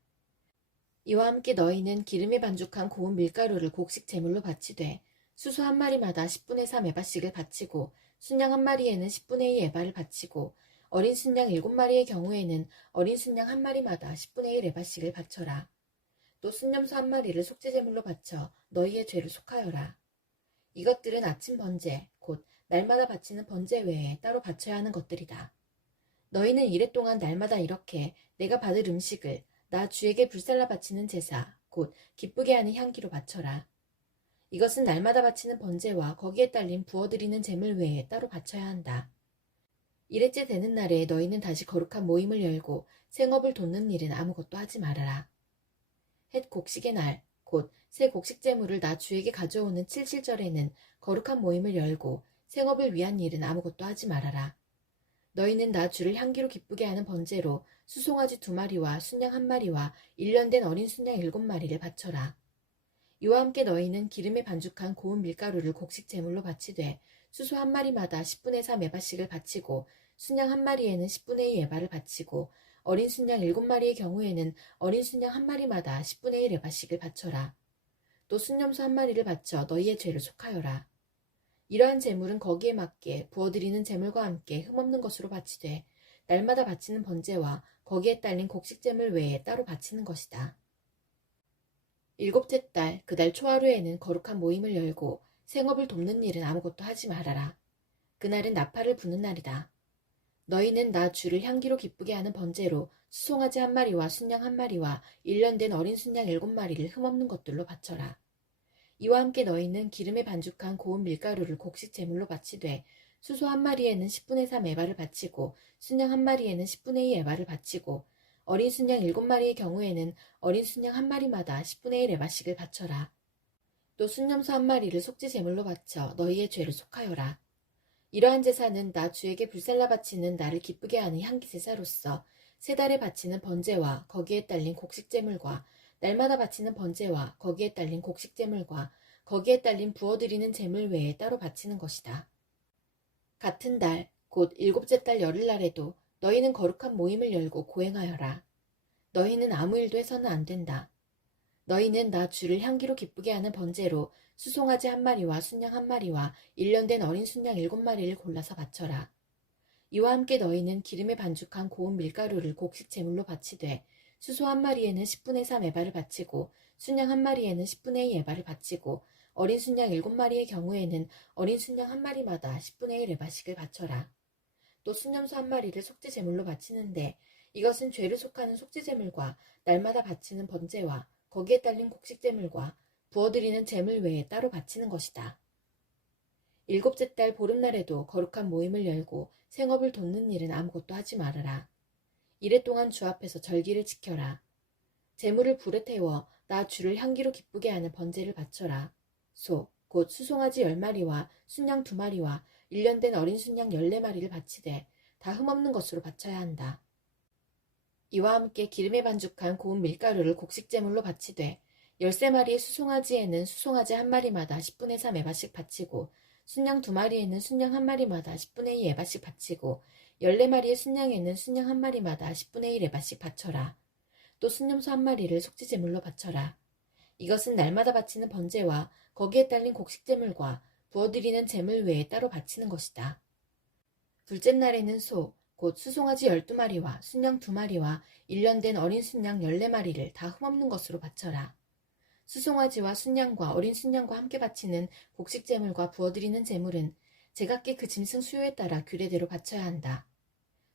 이와 함께 너희는 기름에 반죽한 고운 밀가루를 곡식 제물로 바치되 수소 1마리마다 10분의 3 에바씩을 바치고 순양 1마리에는 10분의 2 에바를 바치고 어린 순양 7마리의 경우에는 어린 순양 1마리마다 10분의 1 에바씩을 바쳐라. 또 순념소 1마리를 속죄제물로 바쳐 너희의 죄를 속하여라. 이것들은 아침 번제, 곧 날마다 바치는 번제 외에 따로 바쳐야 하는 것들이다. 너희는 이랫동안 날마다 이렇게 내가 받을 음식을 나 주에게 불살라 바치는 제사, 곧 기쁘게 하는 향기로 바쳐라. 이것은 날마다 바치는 번제와 거기에 딸린 부어드리는 제물 외에 따로 바쳐야 한다. 이래째 되는 날에 너희는 다시 거룩한 모임을 열고 생업을 돕는 일은 아무것도 하지 말아라. 햇 곡식의 날, 곧 새 곡식 제물을 나 주에게 가져오는 칠칠절에는 거룩한 모임을 열고 생업을 위한 일은 아무것도 하지 말아라. 너희는 나 주를 향기로 기쁘게 하는 번제로 수송아지 2마리와 순양 1마리와 1년 된 어린 순양 7마리를 바쳐라. 이와 함께 너희는 기름에 반죽한 고운 밀가루를 곡식 제물로 바치되 수소 1마리마다 10분의 3 에바씩을 바치고 순양 1마리에는 10분의 2 에바를 바치고 어린 순양 7마리의 경우에는 어린 순양 1마리마다 10분의 1 에바씩을 바쳐라. 또 순념소 1마리를 바쳐 너희의 죄를 속하여라. 이러한 제물은 거기에 맞게 부어드리는 제물과 함께 흠없는 것으로 바치되 날마다 바치는 번제와 거기에 딸린 곡식 제물 외에 따로 바치는 것이다. 7째 달, 그달 초하루에는 거룩한 모임을 열고 생업을 돕는 일은 아무것도 하지 말아라. 그날은 나팔을 부는 날이다. 너희는 나 주를 향기로 기쁘게 하는 번제로 수송아지 1마리와 순양 1마리와 1년 된 어린 순양 7마리를 흠없는 것들로 바쳐라. 이와 함께 너희는 기름에 반죽한 고운 밀가루를 곡식 제물로 바치되 수소 1마리에는 10분의 3 에바를 바치고 순양 1마리에는 10분의 2 에바를 바치고 어린 순양 7마리의 경우에는 어린 순양 1마리마다 10분의 1 에바씩을 바쳐라. 또 순념소 1마리를 속죄 제물로 바쳐 너희의 죄를 속하여라. 이러한 제사는 나 주에게 불살라 바치는 나를 기쁘게 하는 향기 제사로서 세 달에 바치는 번제와 거기에 딸린 곡식 제물과 날마다 바치는 번제와 거기에 딸린 곡식 제물과 거기에 딸린 부어드리는 제물 외에 따로 바치는 것이다. 같은 달, 곧 7째 달 열흘날에도 너희는 거룩한 모임을 열고 고행하여라. 너희는 아무 일도 해서는 안 된다. 너희는 나 주를 향기로 기쁘게 하는 번제로 수송아지 1마리와 순양 1마리와 1년 된 어린 순양 7마리를 골라서 바쳐라. 이와 함께 너희는 기름에 반죽한 고운 밀가루를 곡식 제물로 바치되 수소 1마리에는 10분의 3 에바를 바치고 순양 1마리에는 10분의 2 에바를 바치고 어린 순양 7마리의 경우에는 어린 순양 1마리마다 10분의 1 에바씩을 바쳐라. 또 순념소 1마리를 속죄 제물로 바치는데 이것은 죄를 속하는 속죄 제물과 날마다 바치는 번제와 거기에 딸린 곡식 제물과 부어드리는 제물 외에 따로 바치는 것이다. 7째 달 보름날에도 거룩한 모임을 열고 생업을 돕는 일은 아무것도 하지 말아라. 이래 동안 주 앞에서 절기를 지켜라. 제물을 불에 태워 나 주를 향기로 기쁘게 하는 번제를 바쳐라. 소, 곧 수송아지 10마리와 순양 2마리와 1년 된 어린 순양 14마리를 바치되 다 흠없는 것으로 바쳐야 한다. 이와 함께 기름에 반죽한 고운 밀가루를 곡식 제물로 바치되 13마리의 수송아지에는 수송아지 1마리마다 10분의 3 에바씩 바치고 순양 2마리에는 순양 1마리마다 10분의 2 에바씩 바치고 14마리의 순양에는 순양 1마리마다 10분의 1 에바씩 바쳐라. 또 순념소 1마리를 속죄 제물로 바쳐라. 이것은 날마다 바치는 번제와 거기에 딸린 곡식 제물과 부어드리는 제물 외에 따로 바치는 것이다. 둘째 날에는 소, 곧 수송아지 12마리와 순양 2마리와 1년 된 어린 순양 14마리를 다 흠없는 것으로 바쳐라. 수송아지와 순양과 어린 순양과 함께 바치는 곡식 제물과 부어드리는 제물은 제각기 그 짐승 수요에 따라 규례대로 바쳐야 한다.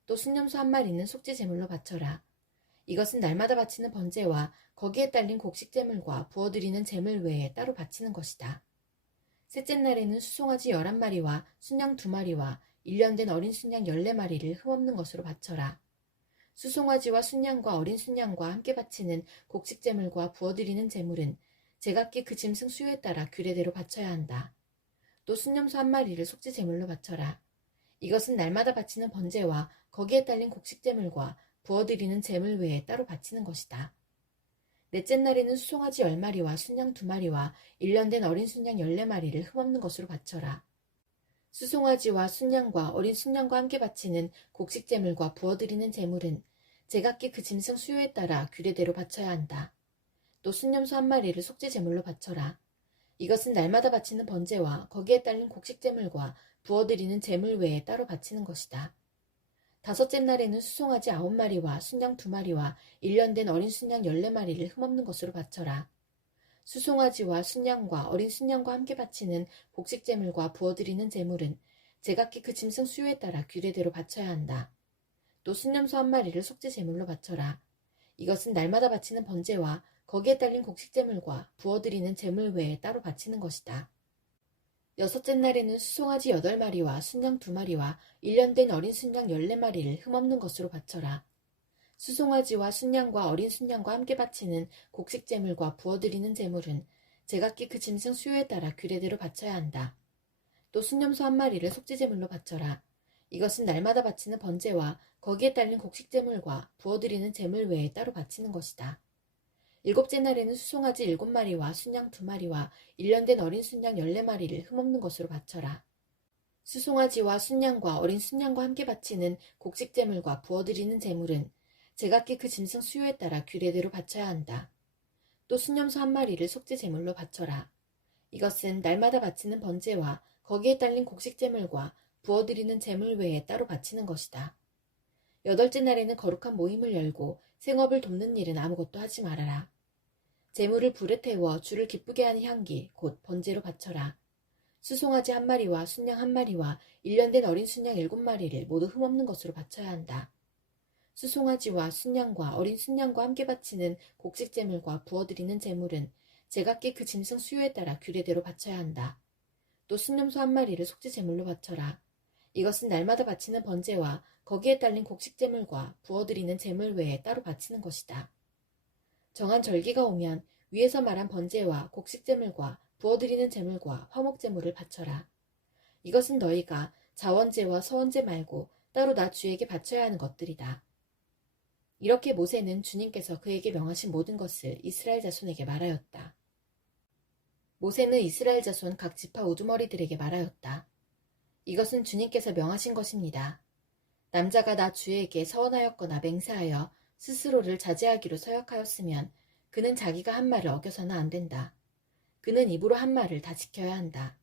또 순념소 한 마리는 속죄 제물로 바쳐라. 이것은 날마다 바치는 번제와 거기에 딸린 곡식 제물과 부어드리는 제물 외에 따로 바치는 것이다. 셋째 날에는 수송아지 11마리와 순양 2마리와 1년 된 어린 순양 14마리를 흠없는 것으로 바쳐라. 수송아지와 순양과 어린 순양과 함께 바치는 곡식 제물과 부어드리는 제물은 제각기 그 짐승 수요에 따라 규례대로 바쳐야 한다. 또 순념소 한 마리를 속죄 제물로 바쳐라. 이것은 날마다 바치는 번제와 거기에 딸린 곡식 제물과 부어드리는 제물 외에 따로 바치는 것이다. 넷째 날에는 수송아지 10마리와 순양 2마리와 1년 된 어린 순양 14마리를 흠없는 것으로 바쳐라. 수송아지와 순양과 어린 순양과 함께 바치는 곡식 제물과 부어드리는 제물은 제각기 그 짐승 수요에 따라 규례대로 바쳐야 한다. 또 순념소 한 마리를 속죄 제물로 바쳐라. 이것은 날마다 바치는 번제와 거기에 딸린 곡식 제물과 부어드리는 제물 외에 따로 바치는 것이다. 다섯째 날에는 수송아지 9마리와 순양 2마리와 1년 된 어린 순양 14마리를 흠없는 것으로 바쳐라. 수송아지와 순양과 어린 순양과 함께 바치는 곡식 제물과 부어드리는 제물은 제각기 그 짐승 수요에 따라 규례대로 바쳐야 한다. 또 순념소 한 마리를 속죄 제물로 바쳐라. 이것은 날마다 바치는 번제와 거기에 딸린 곡식 제물과 부어드리는 제물 외에 따로 바치는 것이다. 여섯째 날에는 수송아지 8마리와 순양 2마리와 1년 된 어린 순양 14마리를 흠없는 것으로 바쳐라. 수송아지와 순양과 어린 순양과 함께 바치는 곡식 제물과 부어드리는 제물은 제각기 그 짐승 수요에 따라 규례대로 바쳐야 한다. 또 순념소 한 마리를 속죄 제물로 바쳐라. 이것은 날마다 바치는 번제와 거기에 딸린 곡식 제물과 부어드리는 제물 외에 따로 바치는 것이다. 일곱째 날에는 수송아지 7마리와 순양 2마리와 1년 된 어린 순양 14마리를 흠없는 것으로 바쳐라. 수송아지와 순양과 어린 순양과 함께 바치는 곡식 제물과 부어드리는 제물은 제각기 그 짐승 수요에 따라 규례대로 바쳐야 한다. 또 순념소 한 마리를 속죄 제물로 바쳐라. 이것은 날마다 바치는 번제와 거기에 딸린 곡식 제물과 부어드리는 제물 외에 따로 바치는 것이다. 여덟째 날에는 거룩한 모임을 열고 생업을 돕는 일은 아무것도 하지 말아라. 제물을 불에 태워 주를 기쁘게 하는 향기 곧 번제로 바쳐라. 수송아지 1마리와 순양 1마리와 1년 된 어린 순양 7마리를 모두 흠없는 것으로 바쳐야 한다. 수송아지와 순양과 어린 순양과 함께 바치는 곡식 제물과 부어드리는 제물은 제각기 그 짐승 수요에 따라 규례대로 바쳐야 한다. 또 순념소 1마리를 속죄 제물로 바쳐라. 이것은 날마다 바치는 번제와 거기에 딸린 곡식 제물과 부어드리는 제물 외에 따로 바치는 것이다. 정한 절기가 오면 위에서 말한 번제와 곡식 제물과 부어드리는 제물과 화목 제물을 바쳐라. 이것은 너희가 자원제와 서원제 말고 따로 나 주에게 바쳐야 하는 것들이다. 이렇게 모세는 주님께서 그에게 명하신 모든 것을 이스라엘 자손에게 말하였다. 모세는 이스라엘 자손 각 지파 우두머리들에게 말하였다. 이것은 주님께서 명하신 것입니다. 남자가 나 주에게 서원하였거나 맹세하여 스스로를 자제하기로 서약하였으면 그는 자기가 한 말을 어겨서는 안 된다. 그는 입으로 한 말을 다 지켜야 한다.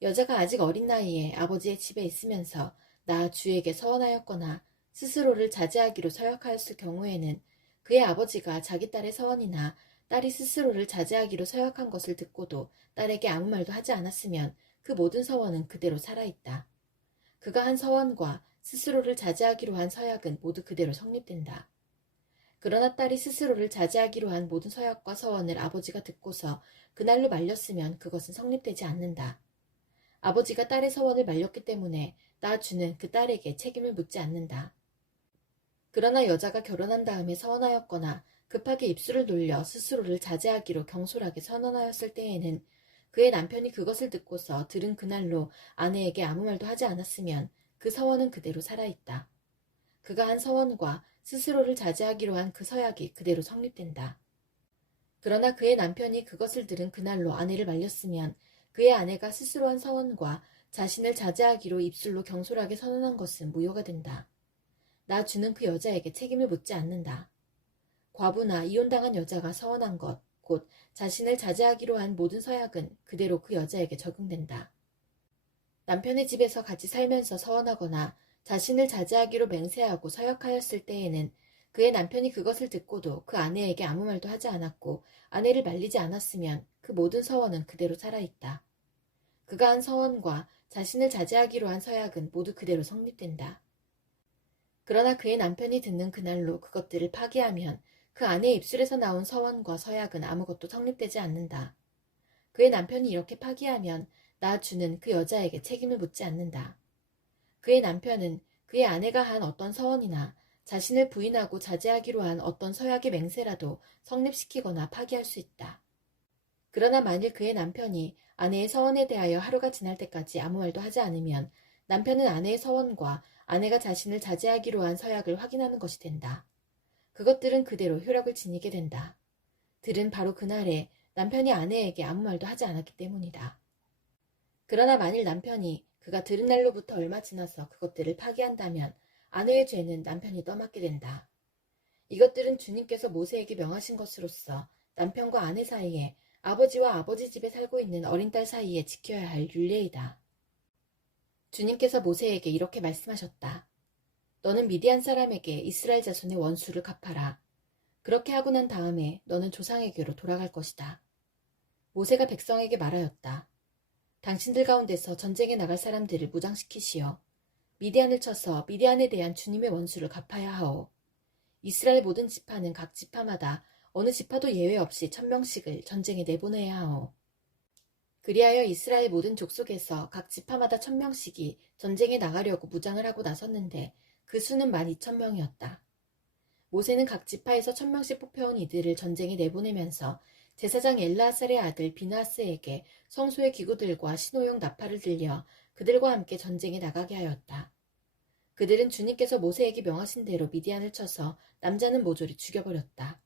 여자가 아직 어린 나이에 아버지의 집에 있으면서 나 주에게 서원하였거나 스스로를 자제하기로 서약하였을 경우에는 그의 아버지가 자기 딸의 서원이나 딸이 스스로를 자제하기로 서약한 것을 듣고도 딸에게 아무 말도 하지 않았으면 그 모든 서원은 그대로 살아있다. 그가 한 서원과 스스로를 자제하기로 한 서약은 모두 그대로 성립된다. 그러나 딸이 스스로를 자제하기로 한 모든 서약과 서원을 아버지가 듣고서 그날로 말렸으면 그것은 성립되지 않는다. 아버지가 딸의 서원을 말렸기 때문에 나 주는 그 딸에게 책임을 묻지 않는다. 그러나 여자가 결혼한 다음에 서원하였거나 급하게 입술을 놀려 스스로를 자제하기로 경솔하게 선언하였을 때에는 그의 남편이 그것을 듣고서 들은 그날로 아내에게 아무 말도 하지 않았으면 그 서원은 그대로 살아있다. 그가 한 서원과 스스로를 자제하기로 한 그 서약이 그대로 성립된다. 그러나 그의 남편이 그것을 들은 그날로 아내를 말렸으면 그의 아내가 스스로 한 서원과 자신을 자제하기로 입술로 경솔하게 선언한 것은 무효가 된다. 나 주는 그 여자에게 책임을 묻지 않는다. 과부나 이혼당한 여자가 서원한 것, 곧 자신을 자제하기로 한 모든 서약은 그대로 그 여자에게 적용된다. 남편의 집에서 같이 살면서 서원하거나 자신을 자제하기로 맹세하고 서약하였을 때에는 그의 남편이 그것을 듣고도 그 아내에게 아무 말도 하지 않았고 아내를 말리지 않았으면 그 모든 서원은 그대로 살아있다. 그가 한 서원과 자신을 자제하기로 한 서약은 모두 그대로 성립된다. 그러나 그의 남편이 듣는 그날로 그것들을 파기하면 그 아내의 입술에서 나온 서원과 서약은 아무것도 성립되지 않는다. 그의 남편이 이렇게 파기하면 나 주는 그 여자에게 책임을 묻지 않는다. 그의 남편은 그의 아내가 한 어떤 서원이나 자신을 부인하고 자제하기로 한 어떤 서약의 맹세라도 성립시키거나 파기할 수 있다. 그러나 만일 그의 남편이 아내의 서원에 대하여 하루가 지날 때까지 아무 말도 하지 않으면 남편은 아내의 서원과 아내가 자신을 자제하기로 한 서약을 확인하는 것이 된다. 그것들은 그대로 효력을 지니게 된다. 들은 바로 그날에 남편이 아내에게 아무 말도 하지 않았기 때문이다. 그러나 만일 남편이 그가 들은 날로부터 얼마 지나서 그것들을 파기한다면 아내의 죄는 남편이 떠맡게 된다. 이것들은 주님께서 모세에게 명하신 것으로서 남편과 아내 사이에 아버지와 아버지 집에 살고 있는 어린 딸 사이에 지켜야 할 율례이다. 주님께서 모세에게 이렇게 말씀하셨다. 너는 미디안 사람에게 이스라엘 자손의 원수를 갚아라. 그렇게 하고 난 다음에 너는 조상에게로 돌아갈 것이다. 모세가 백성에게 말하였다. 당신들 가운데서 전쟁에 나갈 사람들을 무장시키시어 미디안을 쳐서 미디안에 대한 주님의 원수를 갚아야 하오. 이스라엘 모든 지파는 각 지파마다 어느 지파도 예외 없이 1000명씩을 전쟁에 내보내야 하오. 그리하여 이스라엘 모든 족속에서 각 지파마다 1000명씩이 전쟁에 나가려고 무장을 하고 나섰는데 그 수는 12,000명이었다. 모세는 각 지파에서 1000명씩 뽑혀온 이들을 전쟁에 내보내면서 제사장 엘르아살의 아들 비느하스에게 성소의 기구들과 신호용 나팔을 들려 그들과 함께 전쟁에 나가게 하였다. 그들은 주님께서 모세에게 명하신 대로 미디안을 쳐서 남자는 모조리 죽여버렸다.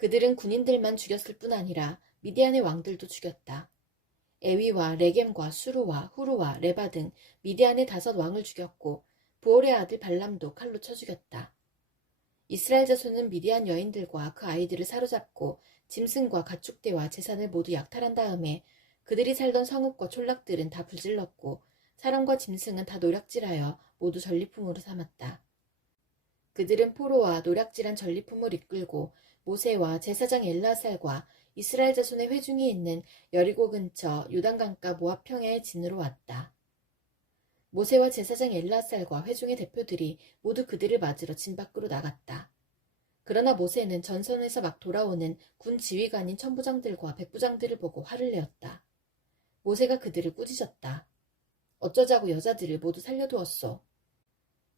그들은 군인들만 죽였을 뿐 아니라 미디안의 왕들도 죽였다. 에위와 레겜과 수루와 후루와 레바 등 미디안의 5 왕을 죽였고 보올의 아들 발람도 칼로 쳐 죽였다. 이스라엘 자손은 미디안 여인들과 그 아이들을 사로잡고 짐승과 가축대와 재산을 모두 약탈한 다음에 그들이 살던 성읍과 촌락들은 다 불질렀고 사람과 짐승은 다 노략질하여 모두 전리품으로 삼았다. 그들은 포로와 노략질한 전리품을 이끌고 모세와 제사장 엘르아살과 이스라엘 자손의 회중이 있는 여리고 근처 요단강가 모압 평야의 진으로 왔다. 모세와 제사장 엘르아살과 회중의 대표들이 모두 그들을 맞으러 진 밖으로 나갔다. 그러나 모세는 전선에서 막 돌아오는 군 지휘관인 천부장들과 백부장들을 보고 화를 내었다. 모세가 그들을 꾸짖었다. 어쩌자고 여자들을 모두 살려두었소.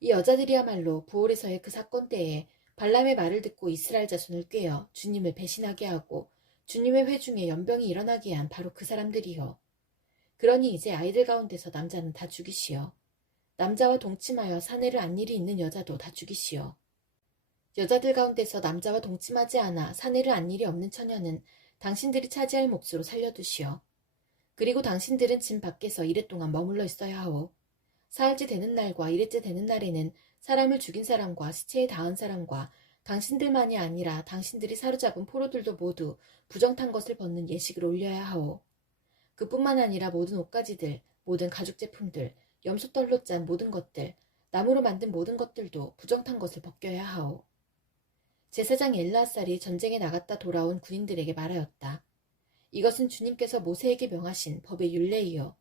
이 여자들이야말로 부올에서의 그 사건 때에 발람의 말을 듣고 이스라엘 자손을 꾀어 주님을 배신하게 하고 주님의 회중에 연병이 일어나게 한 바로 그 사람들이요. 그러니 이제 아이들 가운데서 남자는 다 죽이시오. 남자와 동침하여 사내를 안 일이 있는 여자도 다 죽이시오. 여자들 가운데서 남자와 동침하지 않아 사내를 안 일이 없는 처녀는 당신들이 차지할 몫으로 살려두시오. 그리고 당신들은 진 밖에서 이래 동안 머물러 있어야 하오. 사흘째 되는 날과 이래째 되는 날에는 사람을 죽인 사람과 시체에 닿은 사람과 당신들만이 아니라 당신들이 사로잡은 포로들도 모두 부정탄 것을 벗는 예식을 올려야 하오. 그뿐만 아니라 모든 옷가지들, 모든 가죽 제품들, 염소털로 짠 모든 것들, 나무로 만든 모든 것들도 부정탄 것을 벗겨야 하오. 제사장 엘르아살이 전쟁에 나갔다 돌아온 군인들에게 말하였다. 이것은 주님께서 모세에게 명하신 법의 율례이요.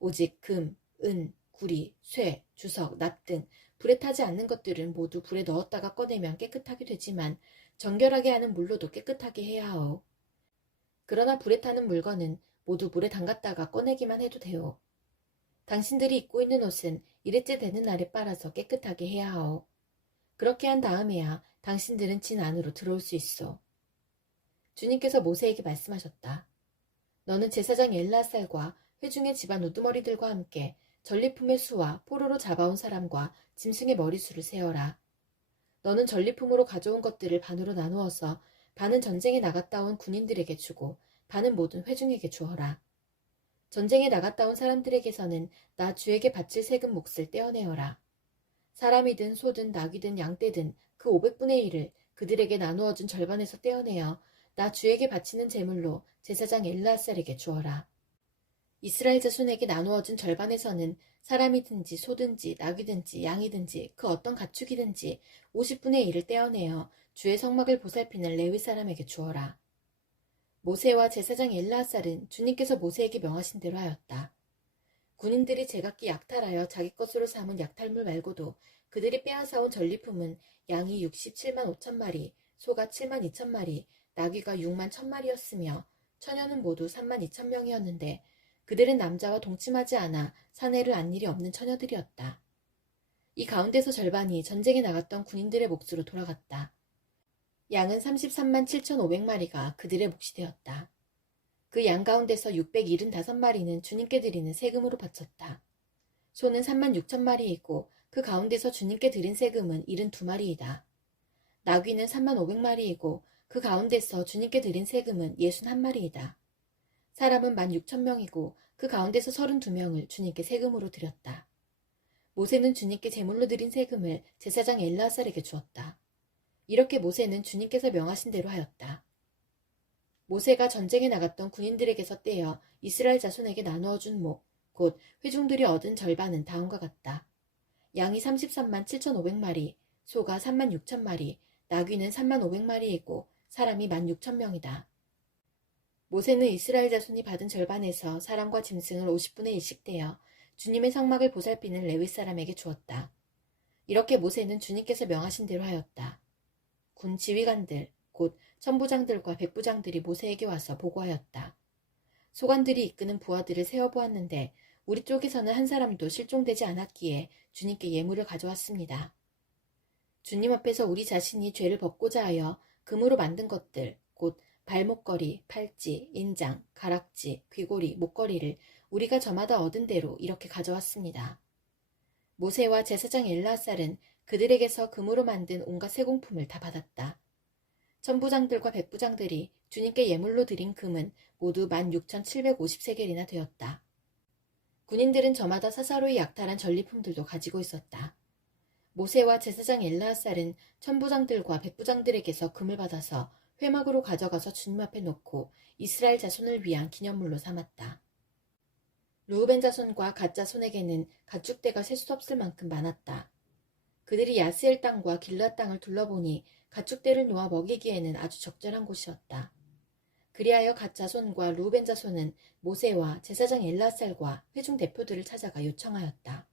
오직 금, 은, 구리, 쇠, 주석, 납 등 불에 타지 않는 것들은 모두 불에 넣었다가 꺼내면 깨끗하게 되지만 정결하게 하는 물로도 깨끗하게 해야 하오. 그러나 불에 타는 물건은 모두 물에 담갔다가 꺼내기만 해도 돼요. 당신들이 입고 있는 옷은 이래째 되는 날에 빨아서 깨끗하게 해야 하오. 그렇게 한 다음에야 당신들은 진 안으로 들어올 수 있어. 주님께서 모세에게 말씀하셨다. 너는 제사장 엘르아살과 회중의 집안 우두머리들과 함께 전리품의 수와 포로로 잡아온 사람과 짐승의 머리수를 세어라. 너는 전리품으로 가져온 것들을 반으로 나누어서 반은 전쟁에 나갔다 온 군인들에게 주고 반은 모든 회중에게 주어라. 전쟁에 나갔다 온 사람들에게서는 나 주에게 바칠 세금 몫을 떼어내어라. 사람이든 소든 낙이든 양떼든 그 500분의 1을 그들에게 나누어준 절반에서 떼어내어 나 주에게 바치는 제물로 제사장 엘르아살에게 주어라. 이스라엘 자손에게 나누어준 절반에서는 사람이든지 소든지 나귀든지 양이든지 그 어떤 가축이든지 50분의 1을 떼어내어 주의 성막을 보살피는 레위 사람에게 주어라. 모세와 제사장 엘르아살은 주님께서 모세에게 명하신 대로 하였다. 군인들이 제각기 약탈하여 자기 것으로 삼은 약탈물 말고도 그들이 빼앗아온 전리품은 양이 67만 5천 마리, 소가 7만 2천 마리, 나귀가 6만 1천 마리였으며 처녀는 모두 3만 2천 명이었는데 그들은 남자와 동침하지 않아 사내를 안 일이 없는 처녀들이었다. 이 가운데서 절반이 전쟁에 나갔던 군인들의 몫으로 돌아갔다. 양은 33만 7,500마리가 그들의 몫이 되었다. 그 양 가운데서 675마리는 주님께 드리는 세금으로 바쳤다. 소는 3만 6천 마리이고 그 가운데서 주님께 드린 세금은 72마리이다. 나귀는 3만 500마리이고 그 가운데서 주님께 드린 세금은 61마리이다. 사람은 16,000명이고 그 가운데서 32명을 주님께 세금으로 드렸다. 모세는 주님께 제물로 드린 세금을 제사장 엘르아살에게 주었다. 이렇게 모세는 주님께서 명하신 대로 하였다. 모세가 전쟁에 나갔던 군인들에게서 떼어 이스라엘 자손에게 나누어 준 목, 곧 회중들이 얻은 절반은 다음과 같다. 양이 33만 7,500마리, 소가 3만 6천 마리, 나귀는 3만 500마리이고 사람이 16,000명이다. 모세는 이스라엘 자손이 받은 절반에서 사람과 짐승을 50분의 1씩 떼어 주님의 성막을 보살피는 레위 사람에게 주었다. 이렇게 모세는 주님께서 명하신 대로 하였다. 군 지휘관들, 곧 천부장들과 백부장들이 모세에게 와서 보고하였다. 소관들이 이끄는 부하들을 세어보았는데 우리 쪽에서는 한 사람도 실종되지 않았기에 주님께 예물을 가져왔습니다. 주님 앞에서 우리 자신이 죄를 벗고자 하여 금으로 만든 것들, 곧 발목걸이, 팔찌, 인장, 가락지, 귀고리, 목걸이를 우리가 저마다 얻은 대로 이렇게 가져왔습니다. 모세와 제사장 엘르아살은 그들에게서 금으로 만든 온갖 세공품을 다 받았다. 천부장들과 백부장들이 주님께 예물로 드린 금은 모두 16,750세겔이나 되었다. 군인들은 저마다 사사로이 약탈한 전리품들도 가지고 있었다. 모세와 제사장 엘르아살은 천부장들과 백부장들에게서 금을 받아서 회막으로 가져가서 주님 앞에 놓고 이스라엘 자손을 위한 기념물로 삼았다. 르우벤 자손과 갓 자손에게는 가축대가 셀 수 없을 만큼 많았다. 그들이 야스엘 땅과 길르앗 땅을 둘러보니 가축대를 놓아 먹이기에는 아주 적절한 곳이었다. 그리하여 갓 자손과 르우벤 자손은 모세와 제사장 엘르아살과 회중 대표들을 찾아가 요청하였다.